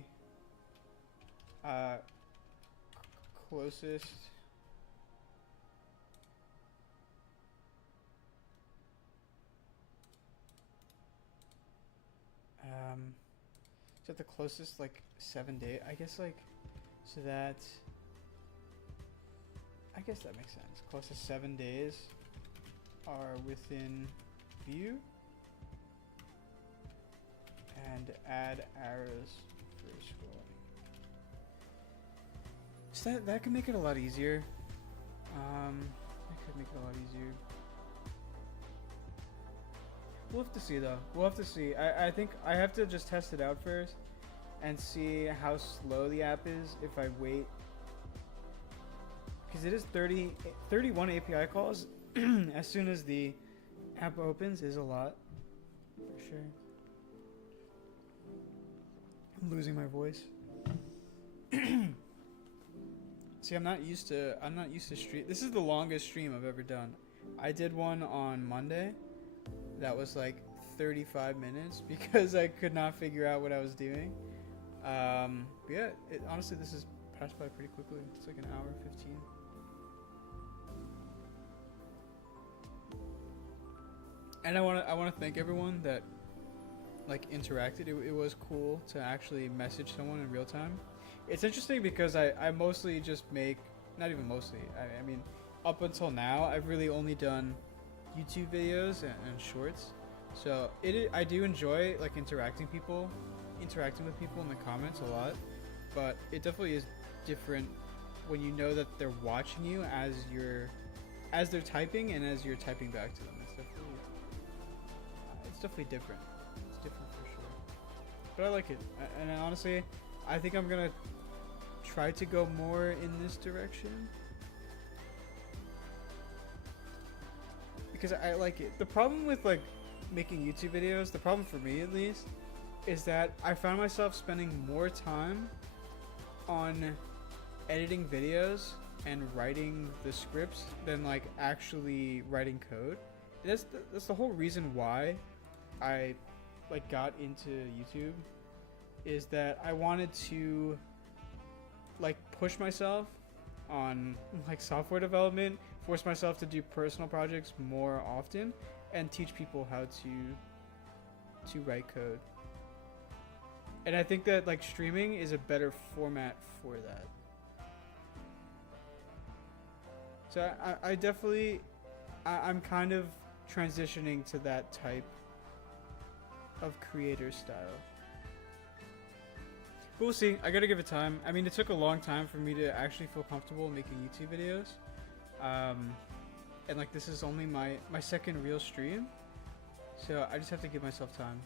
closest so the closest like 7 day, I guess, like, so that I guess that makes sense. Closest 7 days are within view, and add arrows for scrolling. So that can make it a lot easier. That could make it a lot easier. We'll have to see though. We'll have to see. I think I have to just test it out first and see how slow the app is if I wait. Because it is 31 API calls as soon as the app opens is a lot, for sure. I'm losing my voice. See, I'm not used to stream. This is the longest stream I've ever done. I did one on Monday that was like 35 minutes because I could not figure out what I was doing. But yeah, honestly, this has passed by pretty quickly. It's like an hour 15. And I want to thank everyone that like interacted. It was cool to actually message someone in real time. It's interesting because I mostly just make, not even mostly, I mean, up until now, I've really only done YouTube videos and shorts. So I do enjoy like interacting with people in the comments a lot, but it definitely is different when you know that they're watching you as they're typing and as you're typing back to them. It's definitely different. It's different for sure. But I like it, and honestly, I think I'm gonna try to go more in this direction because I like it. The problem with like making YouTube videos, the problem for me at least, is that I found myself spending more time on editing videos and writing the scripts than like actually writing code. That's the whole reason why I like got into YouTube, is that I wanted to like push myself on like software development, force myself to do personal projects more often, and teach people how to write code. And I think that like streaming is a better format for that. So I definitely, I'm kind of transitioning to that type of creator style. But we'll see. I gotta give it time. I mean, it took a long time for me to actually feel comfortable making YouTube videos. And like this is only my second real stream. So I just have to give myself time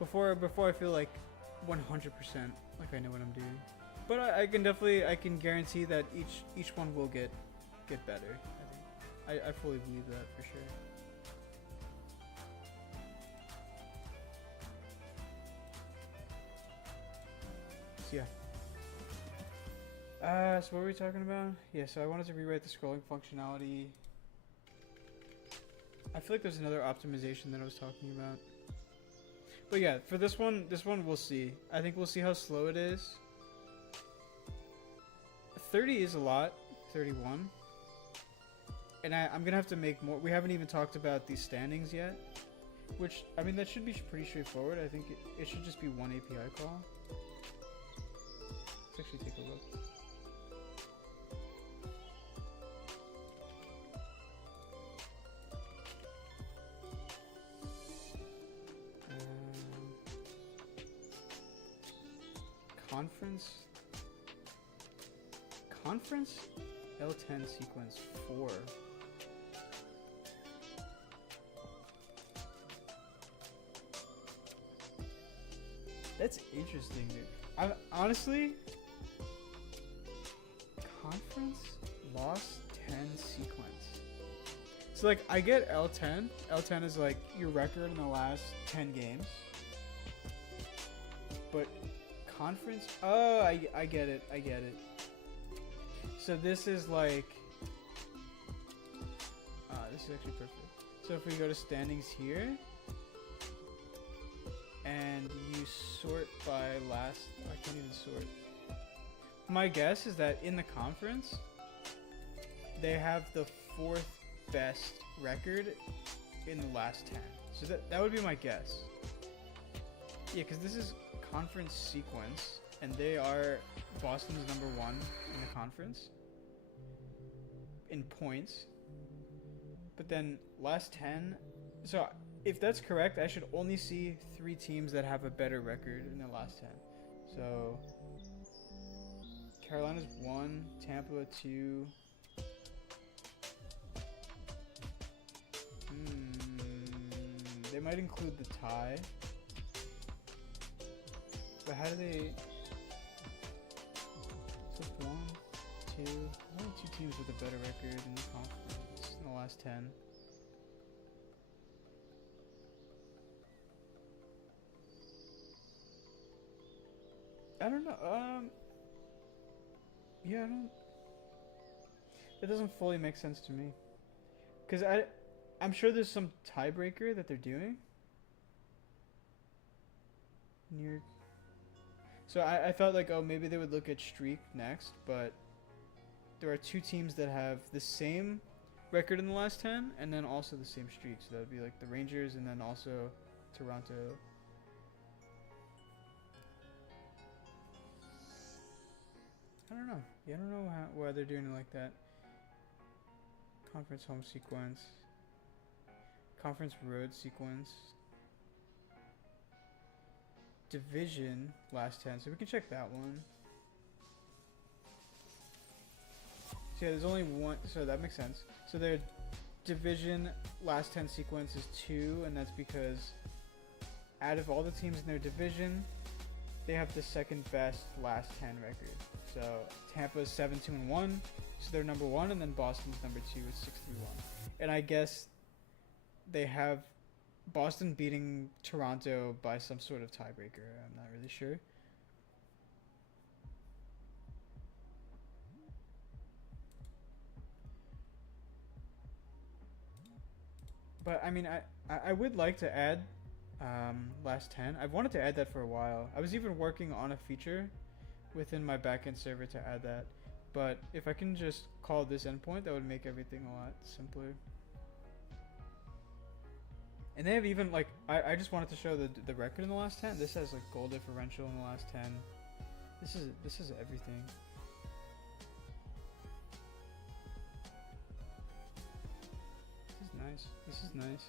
before I feel like 100% like I know what I'm doing. But I can guarantee that each one will get better. I fully believe that for sure. So yeah. So what were we talking about? Yeah, so I wanted to rewrite the scrolling functionality. I feel like there's another optimization that I was talking about. But yeah, for this one we'll see. I think we'll see how slow it is. 30 is a lot. 31. And I'm gonna have to make more. We haven't even talked about these standings yet. Which, I mean, that should be pretty straightforward. I think it should just be one API call. Let's actually take a look. Conference L10 sequence 4. That's interesting, dude. I honestly, conference lost 10 sequence. So like I get L10. L10 is like your record in the last 10 games. But conference, oh, I get it. I get it. So this is like, this is actually perfect. So if we go to standings here, and you sort by last, I can't even sort. My guess is that in the conference, they have the 4th best record in the last 10. So that would be my guess. Yeah, because this is conference sequence, and they are Boston's #1 in the conference in points. But then last 10, so if that's correct, I should only see 3 teams that have a better record in the last 10. So Carolina's 1, Tampa 2. They might include the tie. But how do they? So 1, 2, only 2 teams with a better record in the conference in the last 10. I don't know. Yeah, I don't. That doesn't fully make sense to me. Cause I'm sure there's some tiebreaker that they're doing. So I thought like, oh, maybe they would look at streak next, but there are 2 teams that have the same record in the last 10, and then also the same streak. So that would be like the Rangers, and then also Toronto. I don't know. Yeah, I don't know why they're doing it like that. Conference home sequence. Conference road sequence. Division last 10. So we can check that one. So yeah, there's only one. So that makes sense. So their division last 10 sequence is 2, and that's because out of all the teams in their division, they have the 2nd best last 10 record. So Tampa's 7-2-1, so they're #1, and then Boston's #2 with 6-3-1. And I guess they have Boston beating Toronto by some sort of tiebreaker. I'm not really sure. But I mean, I would like to add last 10. I've wanted to add that for a while. I was even working on a feature within my backend server to add that. But if I can just call this endpoint, that would make everything a lot simpler. And they have even like I just wanted to show the record in the last 10. This has like goal differential in the last 10. This is everything. This is nice. This is nice.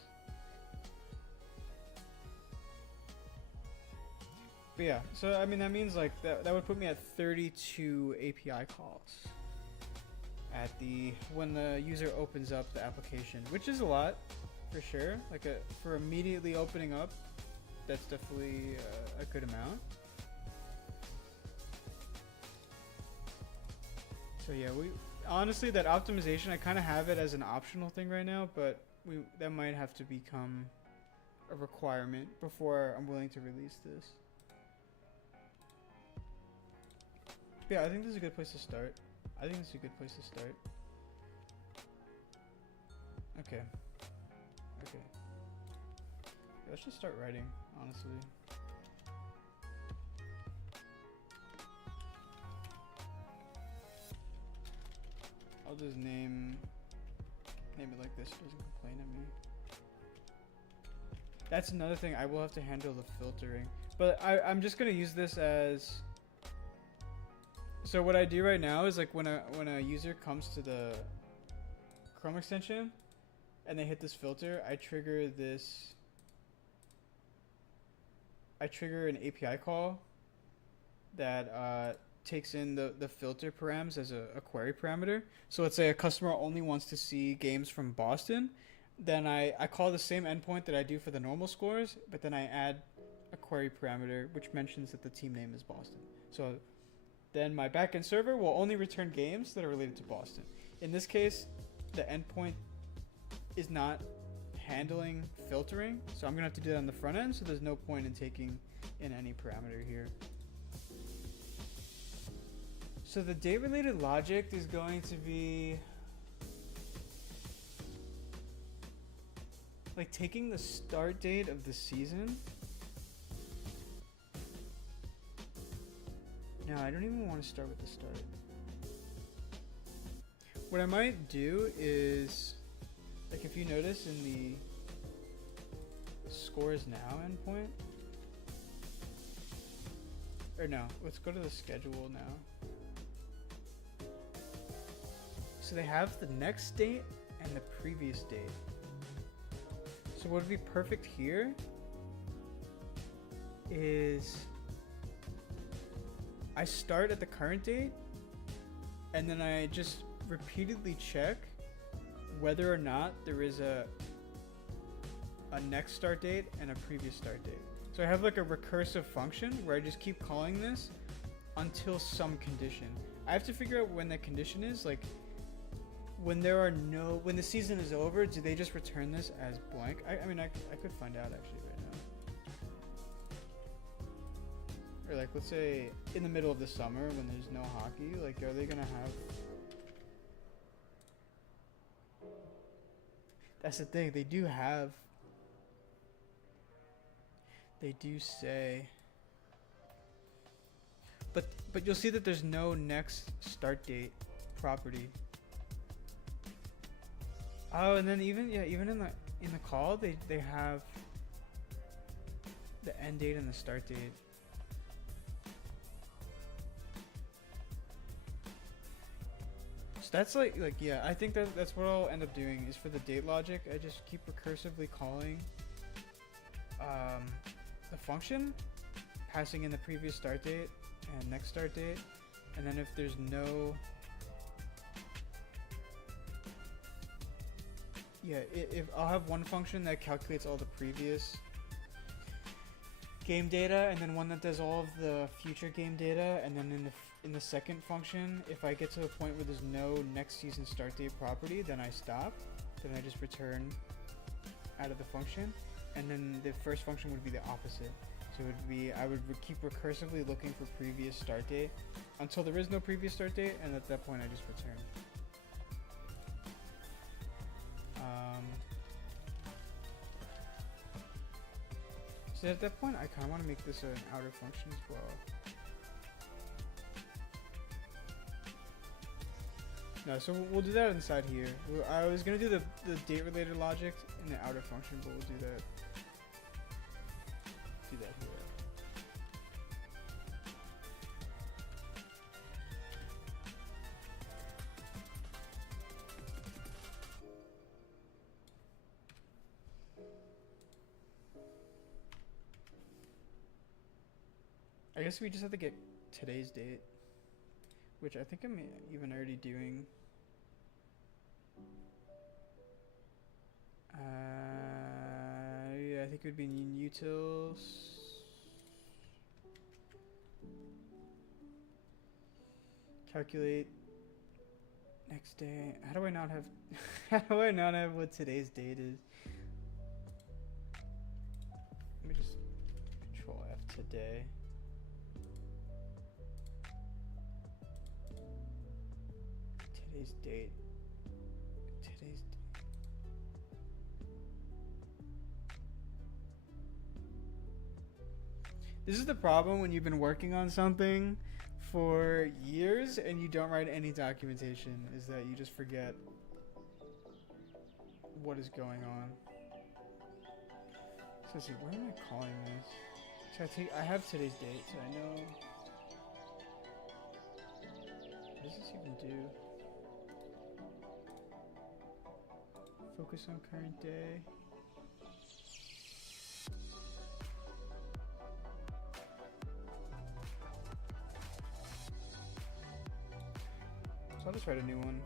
But yeah, so I mean that means like that would put me at 32 API calls at when the user opens up the application, which is a lot for sure. Like for immediately opening up, that's definitely a good amount. So yeah, we honestly that optimization I kind of have it as an optional thing right now, but that might have to become a requirement before I'm willing to release this. But yeah, I think this is a good place to start. Okay. Okay. Yeah, let's just start writing, honestly. I'll just name it like this so it doesn't complain at me. That's another thing, I will have to handle the filtering. But I'm just gonna use this as... So what I do right now is like when a user comes to the Chrome extension and they hit this filter, I trigger an API call that takes in the filter params as a query parameter. So let's say a customer only wants to see games from Boston. Then I call the same endpoint that I do for the normal scores, but then I add a query parameter which mentions that the team name is Boston. So then my backend server will only return games that are related to Boston. In this case, the endpoint is not handling filtering, so I'm gonna have to do that on the front end, so there's no point in taking in any parameter here. So the date related logic is going to be like taking the start date of the season. No, I don't even want to start with the start. What I might do is, like if you notice in the scores now endpoint, or no, let's go to the schedule now. So they have the next date and the previous date. So what would be perfect here is I start at the current date and then I just repeatedly check whether or not there is a next start date and a previous start date. So I have like a recursive function where I just keep calling this until some condition. I have to figure out when that condition is, like when the season is over, do they just return this as blank? I mean, I could find out actually right now. Or like, let's say in the middle of the summer when there's no hockey, like are they gonna have... That's the thing, they do say, but you'll see that there's no next start date property. Oh, and then even in the call they have the end date and the start date. So that's like yeah, I think that's what I'll end up doing is for the date logic. I just keep recursively calling the function, passing in the previous start date and next start date, and then if there's no if I'll have one function that calculates all the previous game data, and then one that does all of the future game data, and then in the second function, if I get to a point where there's no next season start date property, then I stop. Then I just return out of the function, and then the first function would be the opposite. So it would be I would keep recursively looking for previous start date until there is no previous start date, and at that point I just return. So at that point, I kind of want to make this an outer function as well. No, so we'll do that inside here. I was gonna do the date related logic in the outer function, but we'll do that. Do that here. I guess we just have to get today's date, which I think I'm even already doing. Yeah, I think it would be utils. Calculate next day. How do I not have? How do I not have what today's date is? Let me just Control F today. Today's date. Today's date. This is the problem when you've been working on something for years and you don't write any documentation, is that you just forget what is going on. So let's see, where am I calling this? So I have today's date, so I know. What does this even do? Focus on current day. So I'll just write a new one.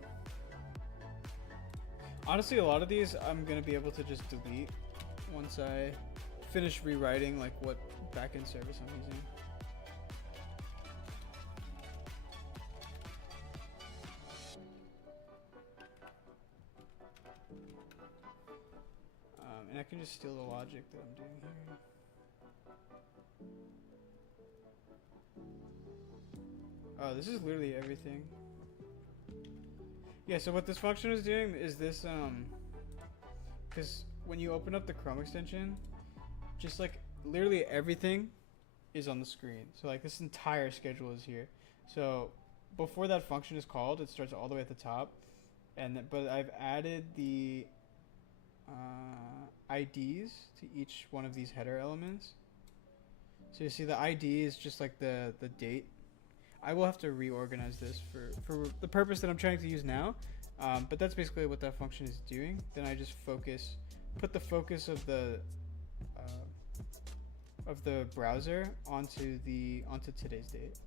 Honestly, a lot of these I'm gonna be able to just delete once I finish rewriting like what backend service I'm using. And I can just steal the logic that I'm doing here. Oh, this is literally everything. Yeah, so what this function is doing is this, because when you open up the Chrome extension, just like literally everything is on the screen. So like this entire schedule is here. So before that function is called, it starts all the way at the top. But I've added the IDs to each one of these header elements. So you see the ID is just like the date. I will have to reorganize this for the purpose that I'm trying to use now. But that's basically what that function is doing. Then I just put the focus of the browser onto today's date.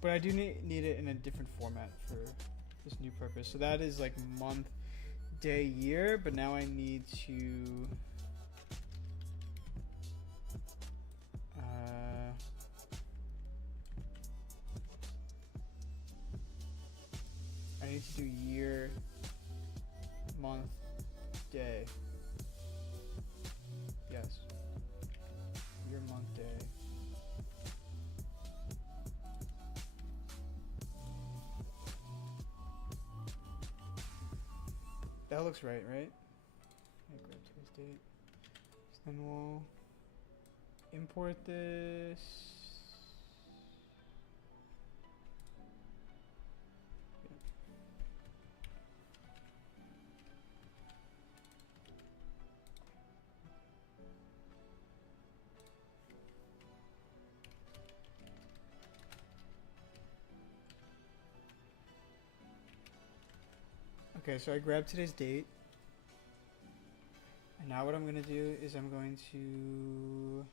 But I do need it in a different format for this new purpose. So that is like month, day, year, but now I need to do year, month, day. Yes. Year, month, day. That looks right? I grab today's date. So then we'll import this. Okay, so I grabbed today's date. And now what I'm going to do is I'm going to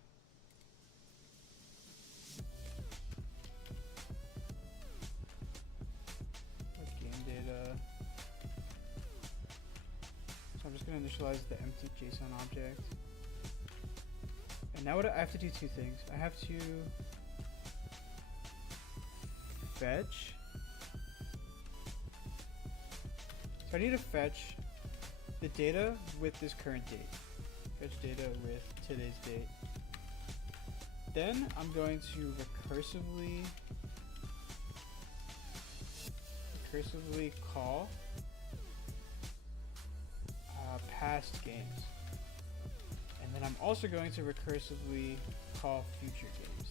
game data. So I'm just going to initialize the empty JSON object. And now what I have to do two things. I have to fetch. So I need to fetch the data with this current date. Fetch data with today's date. Then I'm going to recursively call past games. And then I'm also going to recursively call future games.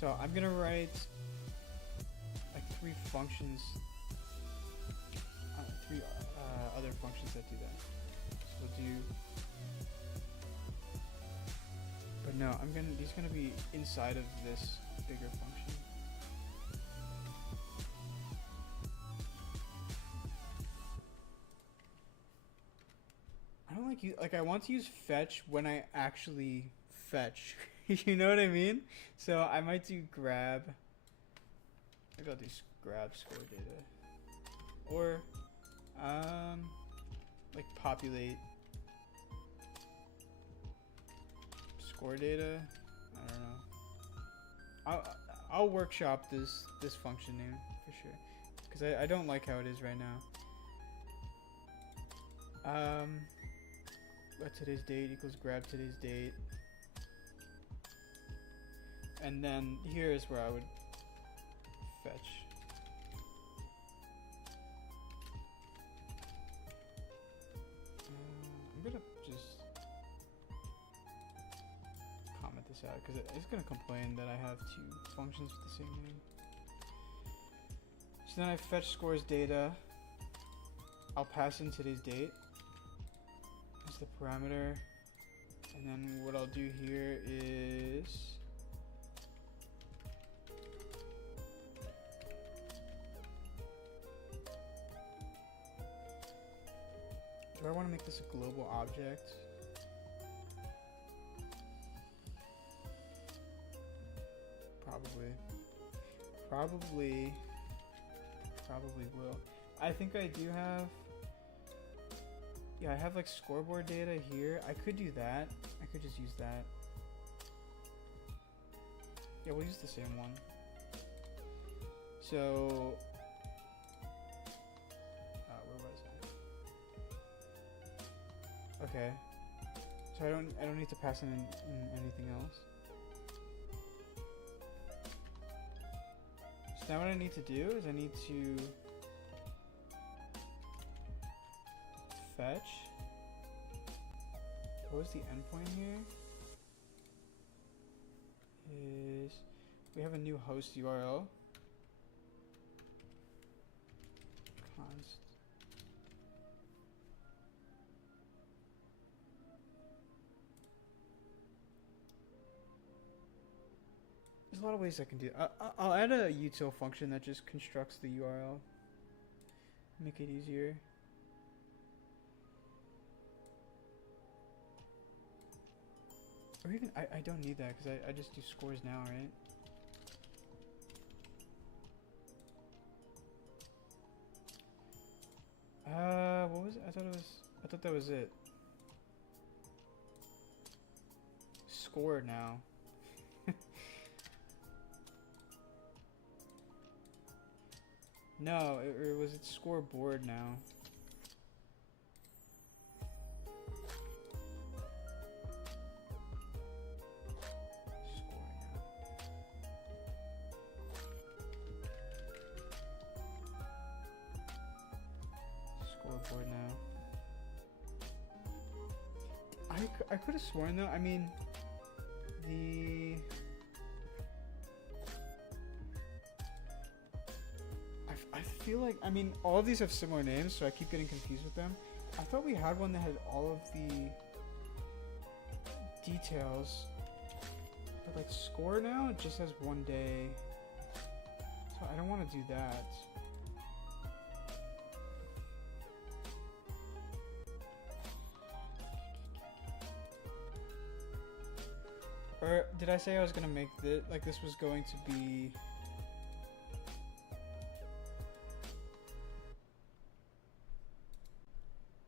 So I'm going to write a three functions, three other functions that do that. So we'll do, but no, these gonna be inside of this bigger function. I don't like I want to use fetch when I actually fetch. You know what I mean? So I might do grab. Maybe I'll do grab score data, or like populate score data. I don't know. I'll workshop this function name for sure, because I don't like how it is right now. Let today's date equals grab today's date, and then here is where I would fetch. I'm gonna just comment this out because it's gonna complain that I have two functions with the same name. So then I fetch scores data. I'll pass in today's date as the parameter, and then what I'll do here is do I want to make this a global object? Probably will. I think I do have. Yeah, I have like scoreboard data here. I could do that. I could just use that. Yeah, we'll use the same one. So, where was I? Okay. So I don't need to pass in anything else. So now what I need to do is I need to fetch. What was the endpoint here? Is we have a new host URL. Const. There's a lot of ways I can do it. I'll add a util function that just constructs the URL. Make it easier. Or even, I don't need that because I just do scores now, right? What was it? I thought that was it. Score now. No, or was it scoreboard now? Scoreboard now. I could have sworn though. I mean, I feel like, I mean, all of these have similar names, so I keep getting confused with them. I thought we had one that had all of the details, but like score now, it just has one day. So I don't want to do that. Or did I say I was gonna make this, like this was going to be...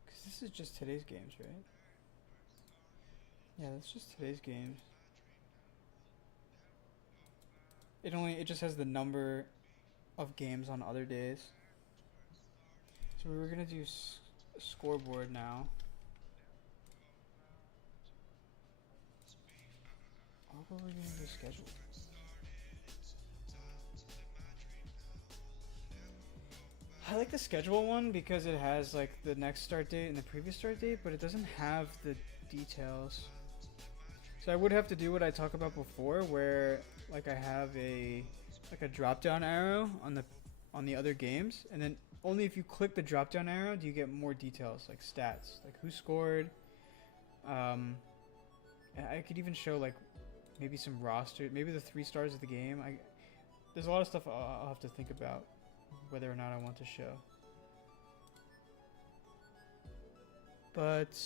Because this is just today's games, right? Yeah, that's just today's games. It just has the number of games on other days. So we were gonna do scoreboard now. What were we gonna do schedule? I like the schedule one because it has like the next start date and the previous start date, but it doesn't have the details. So I would have to do what I talked about before, where like I have a drop down arrow on the on the other games, and then only if you click the drop down arrow do you get more details like stats, like who scored. And I could even show like maybe some roster, maybe the 3 stars of the game. There's a lot of stuff I'll have to think about whether or not I want to show. But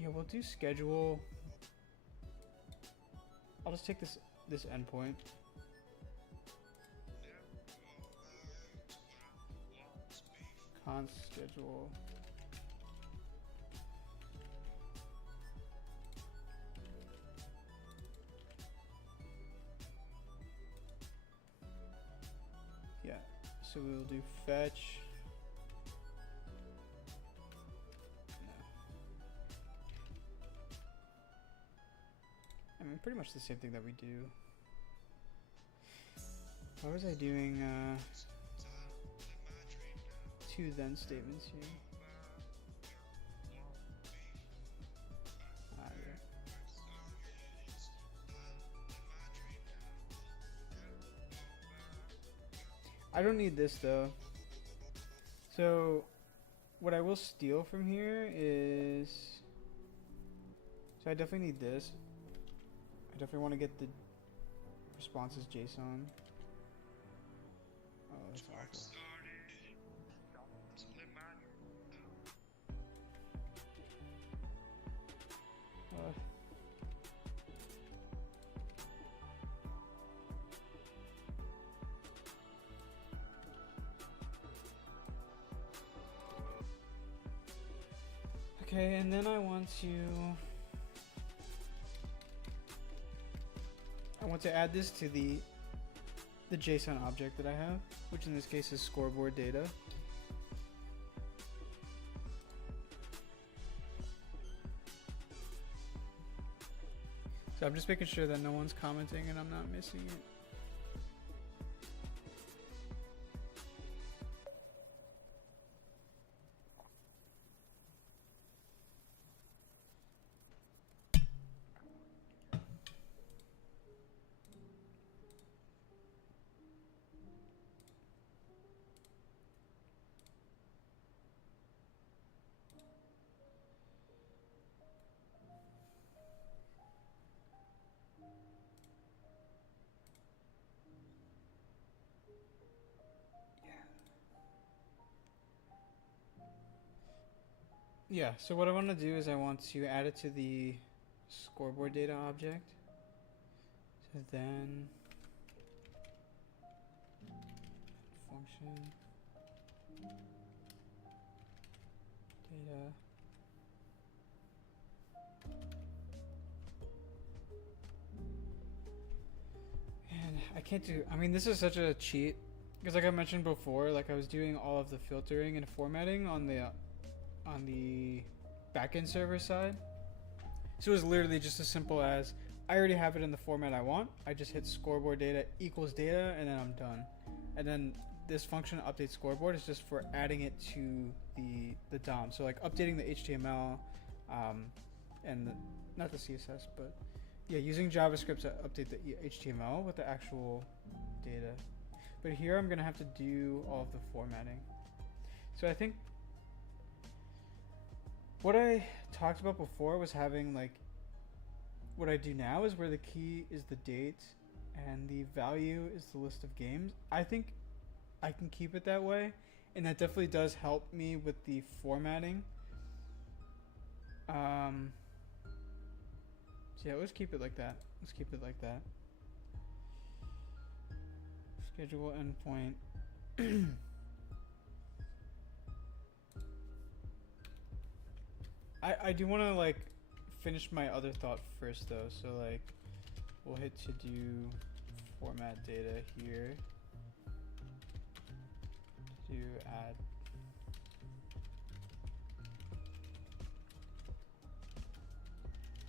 yeah, we'll do schedule. I'll just take this endpoint. Const schedule. Yeah, so we'll do fetch. No. I mean, pretty much the same thing that we do. Why was I doing 2 then statements here? Yeah. I don't need this though. So what I will steal from here is, so I definitely need this. I definitely want to get the responses JSON. Oh, that's awful. Okay, and then I want to add this to the JSON object that I have, which in this case is scoreboard data. So I'm just making sure that no one's commenting and I'm not missing it. Yeah, so what I want to do is I want to add it to the scoreboard data object. So then function data. And I can't do, I mean, this is such a cheat because like I mentioned before, like I was doing all of the filtering and formatting on the backend server side. So it was literally just as simple as I already have it in the format I want. I just hit scoreboard data equals data and then I'm done. And then this function update scoreboard is just for adding it to the DOM. So like updating the HTML and not the CSS, but yeah, using JavaScript to update the HTML with the actual data. But here I'm gonna have to do all of the formatting. So I think what I talked about before was having like, what I do now is where the key is the date and the value is the list of games. I think I can keep it that way, and that definitely does help me with the formatting. So yeah, let's keep it like that. Let's keep it like that. Schedule endpoint. I do want to like finish my other thought first though, so like we'll hit to do format data here to add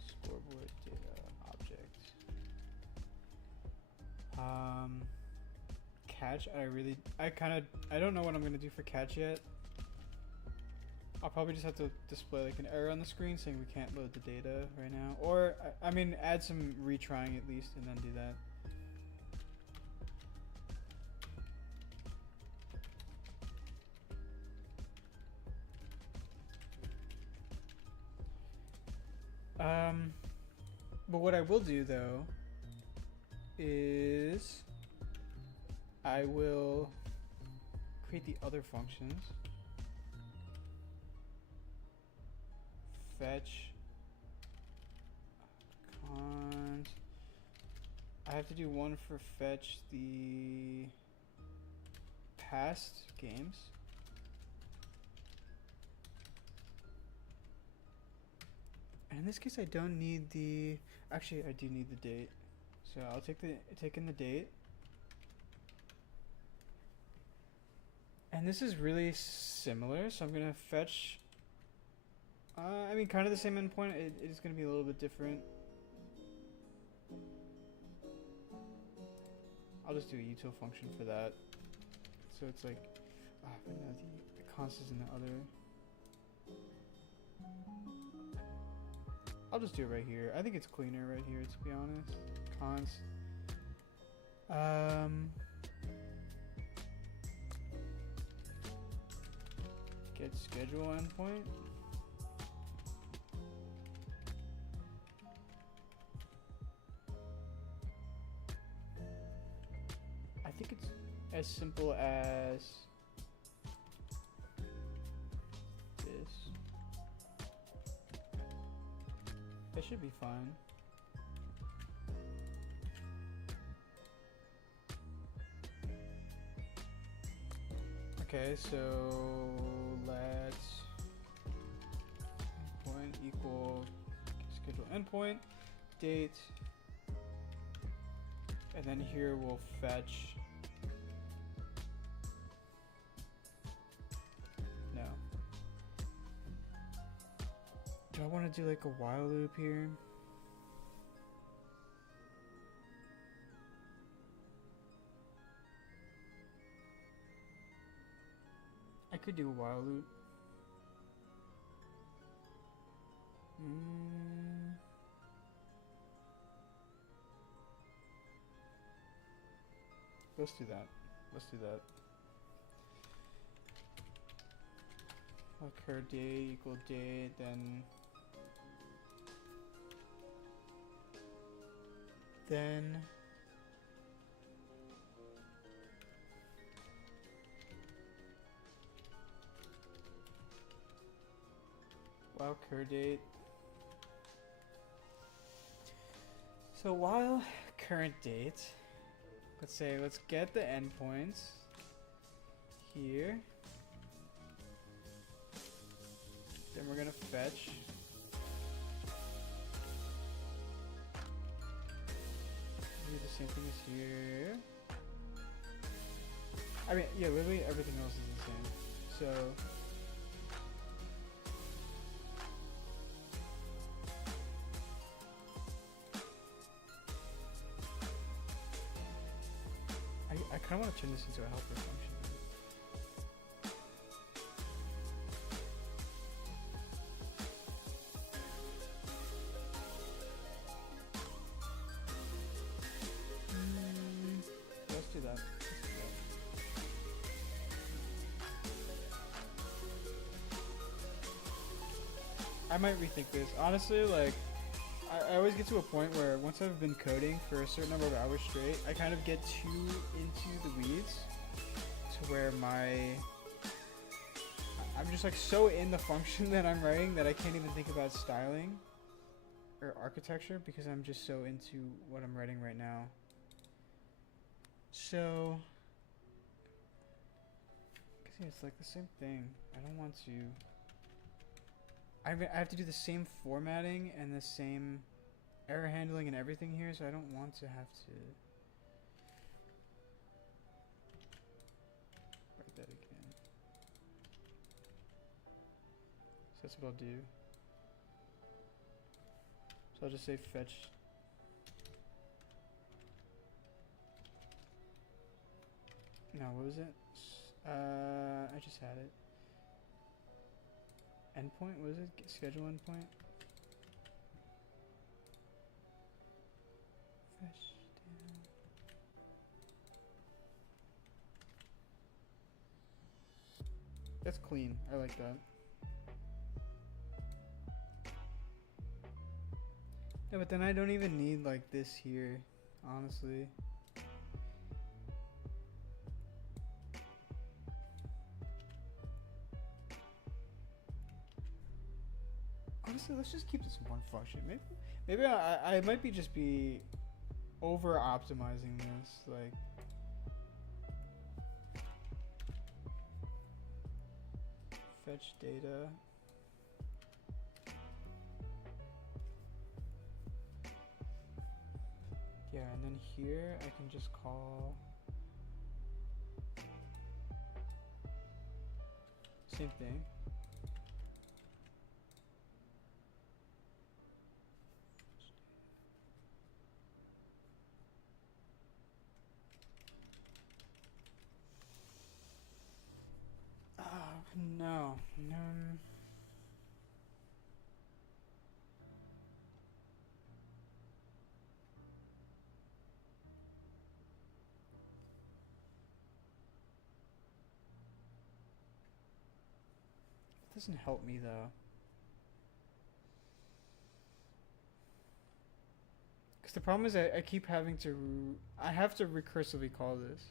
scoreboard data object. Catch, I don't know what I'm gonna do for catch yet. I'll probably just have to display like an error on the screen saying we can't load the data right now. Or, I mean, add some retrying at least and then do that. But what I will do though is I will create the other functions. Fetch cons. I have to do one for fetch the past games. And in this case I don't need the, actually I do need the date. So I'll take in the date. And this is really similar, so I'm gonna fetch I mean kind of the same endpoint. It is gonna be a little bit different. I'll just do a util function for that. So it's like, but no, the const is in the other. I'll just do it right here. I think it's cleaner right here, to be honest. Const. Get schedule endpoint. I think it's as simple as this. That should be fine. Okay, so let's endpoint equal schedule endpoint date, and then here we'll fetch. No. Do I want to do like a while loop here? I could do a while loop. Let's do that. Let's do that. Occur date equal date, then while cur date. So while current date, let's get the endpoints here. Then we're gonna fetch. Do the same thing as here. I mean, yeah, literally everything else is the same. So I kind of want to turn this into a helper function. Let's do that. I might rethink this. Honestly, like, I always get to a point where once I've been coding for a certain number of hours straight, I kind of get too into the weeds to where I'm just like so in the function that I'm writing that I can't even think about styling or architecture because I'm just so into what I'm writing right now. So, cause yeah, it's like the same thing. I don't want to. I have to do the same formatting and the same error handling and everything here, so I don't want to have to write that again. So that's what I'll do. So I'll just say fetch. No, what was it? I just had it. Endpoint, what is it? Schedule endpoint? Fetch down. That's clean. I like that. Yeah, but then I don't even need like this here, honestly. Honestly, let's just keep this one function. Maybe I might be just be over optimizing this. Like, fetch data. Yeah, and then here I can just call same thing. No, no. It doesn't help me though. Because the problem is I keep having to, I have to recursively call this.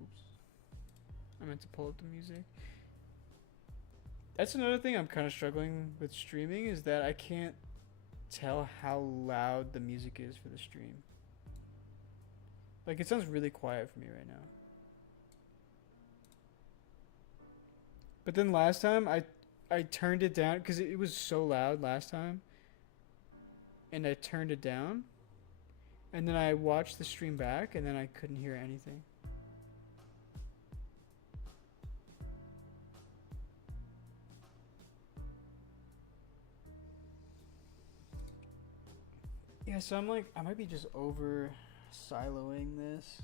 Oops. I meant to pull up the music. That's another thing I'm kind of struggling with streaming, is that I can't tell how loud the music is for the stream. Like, it sounds really quiet for me right now. But then last time I turned it down because it was so loud last time. And I turned it down. And then I watched the stream back and then I couldn't hear anything. Yeah, so I'm like, I might be just over siloing this.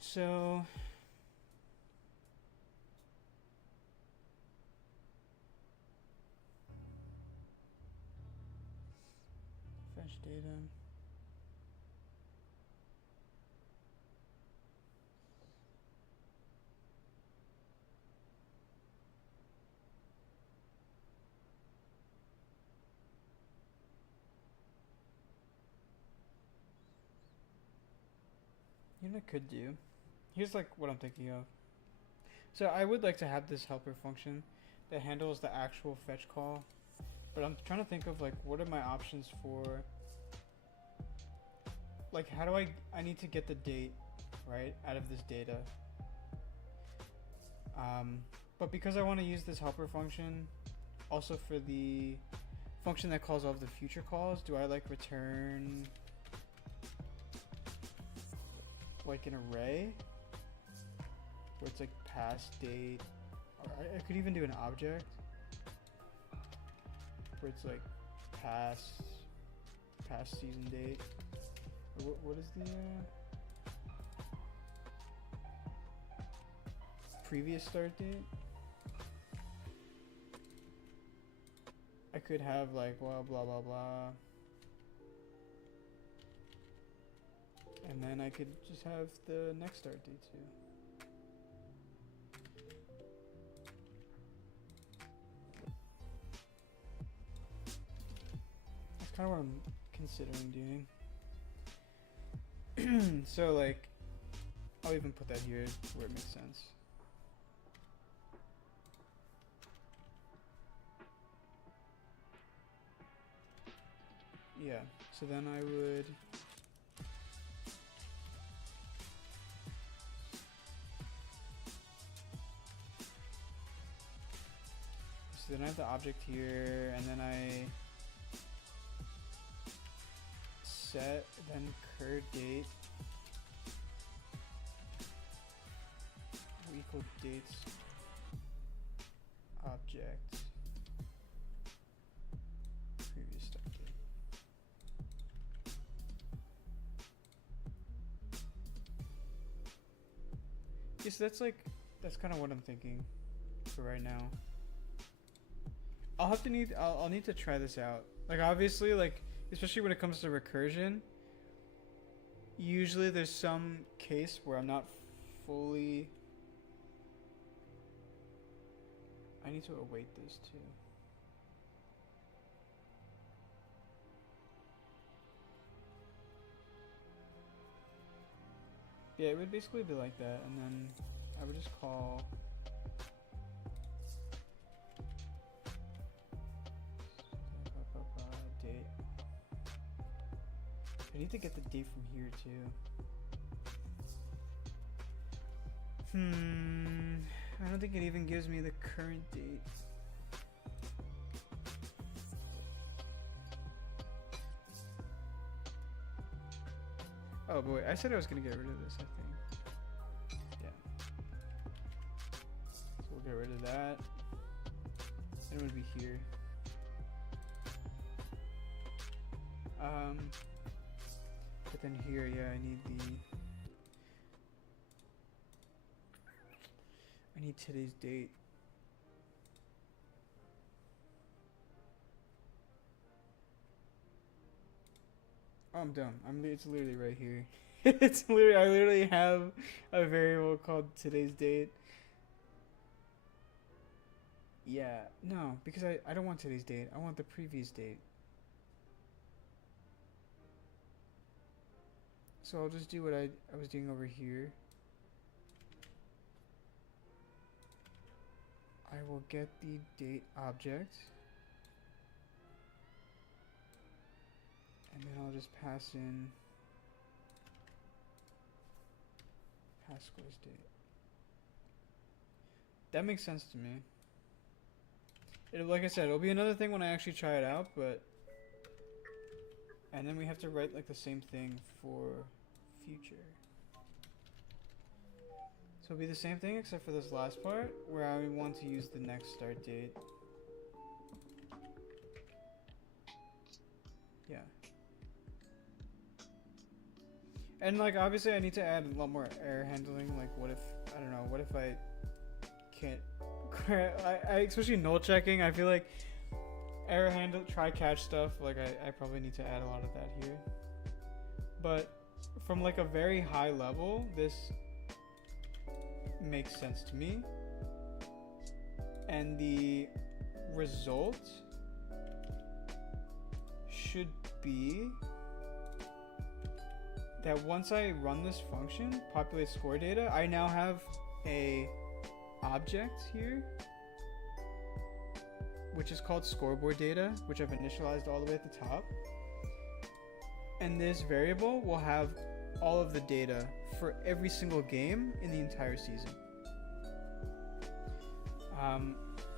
So fetch data. You know what I could do? Here's like what I'm thinking of. So I would like to have this helper function that handles the actual fetch call. But I'm trying to think of like what are my options for, like, how do I need to get the date, right, out of this data. But because I want to use this helper function also for the function that calls all of the future calls, do I like return like an array where it's like past date, or I could even do an object where it's like past season date. Or what is the previous start date? I could have like blah blah blah blah. And then I could just have the next start date too. That's kind of what I'm considering doing. So like, I'll even put that here where it makes sense. Yeah, so then I would then I have the object here, and then I set then cur date equal dates object previous start date. Yeah, so that's kind of what I'm thinking for right now. I'll need to try this out. Like, obviously, like, especially when it comes to recursion, usually there's some case where I'm not fully I need to await this too. Yeah, it would basically be like that, and then I would just call date. I need to get the date from here too. I don't think it even gives me the current date. Oh boy, I said I was gonna get rid of this, I think. Yeah. So we'll get rid of that. And it would be here. But then here, yeah, I need today's date. Oh, I'm dumb. It's literally right here. I literally have a variable called today's date. Yeah, no, because I don't want today's date. I want the previous date. So I'll just do what I was doing over here. I will get the date object. And then I'll just pass in Pasco's date. That makes sense to me. Like I said, it'll be another thing when I actually try it out, but... And then we have to write like the same thing for future. So it'll be the same thing except for this last part where I want to use the next start date. Yeah. And like obviously I need to add a lot more error handling. Like what if, I don't know, what if I can't, I especially null checking, I feel like error handle, try catch stuff, like I probably need to add a lot of that here. But from like a very high level, this makes sense to me. And the result should be that once I run this function, populate score data, I now have a object here which is called scoreboard data, which I've initialized all the way at the top. And this variable will have all of the data for every single game in the entire season.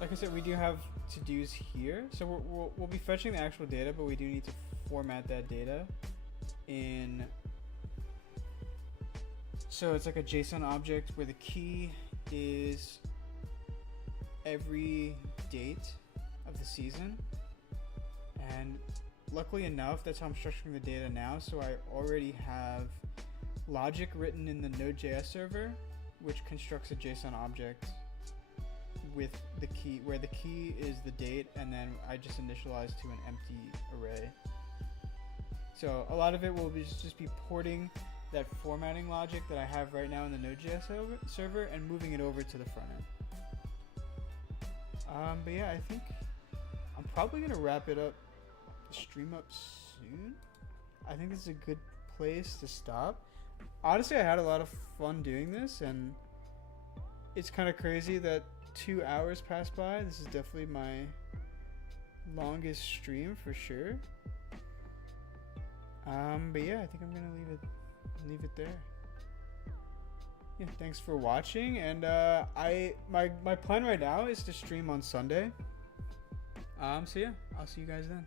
Like I said, we do have to-dos here, so we'll be fetching the actual data, but we do need to format that data in. So it's like a JSON object where the key is every date of the season, and luckily enough, that's how I'm structuring the data now. So I already have logic written in the Node.js server, which constructs a JSON object with the key, where the key is the date, and then I just initialize to an empty array. So a lot of it will be just be porting that formatting logic that I have right now in the Node.js server and moving it over to the front end. But yeah, I think I'm probably gonna wrap it up, stream up soon. I think this is a good place to stop. Honestly, I had a lot of fun doing this, and it's kind of crazy that 2 hours passed by. This is definitely my longest stream for sure. But yeah, I think I'm gonna leave it there. Yeah, thanks for watching, and my plan right now is to stream on Sunday. So yeah, I'll see you guys then.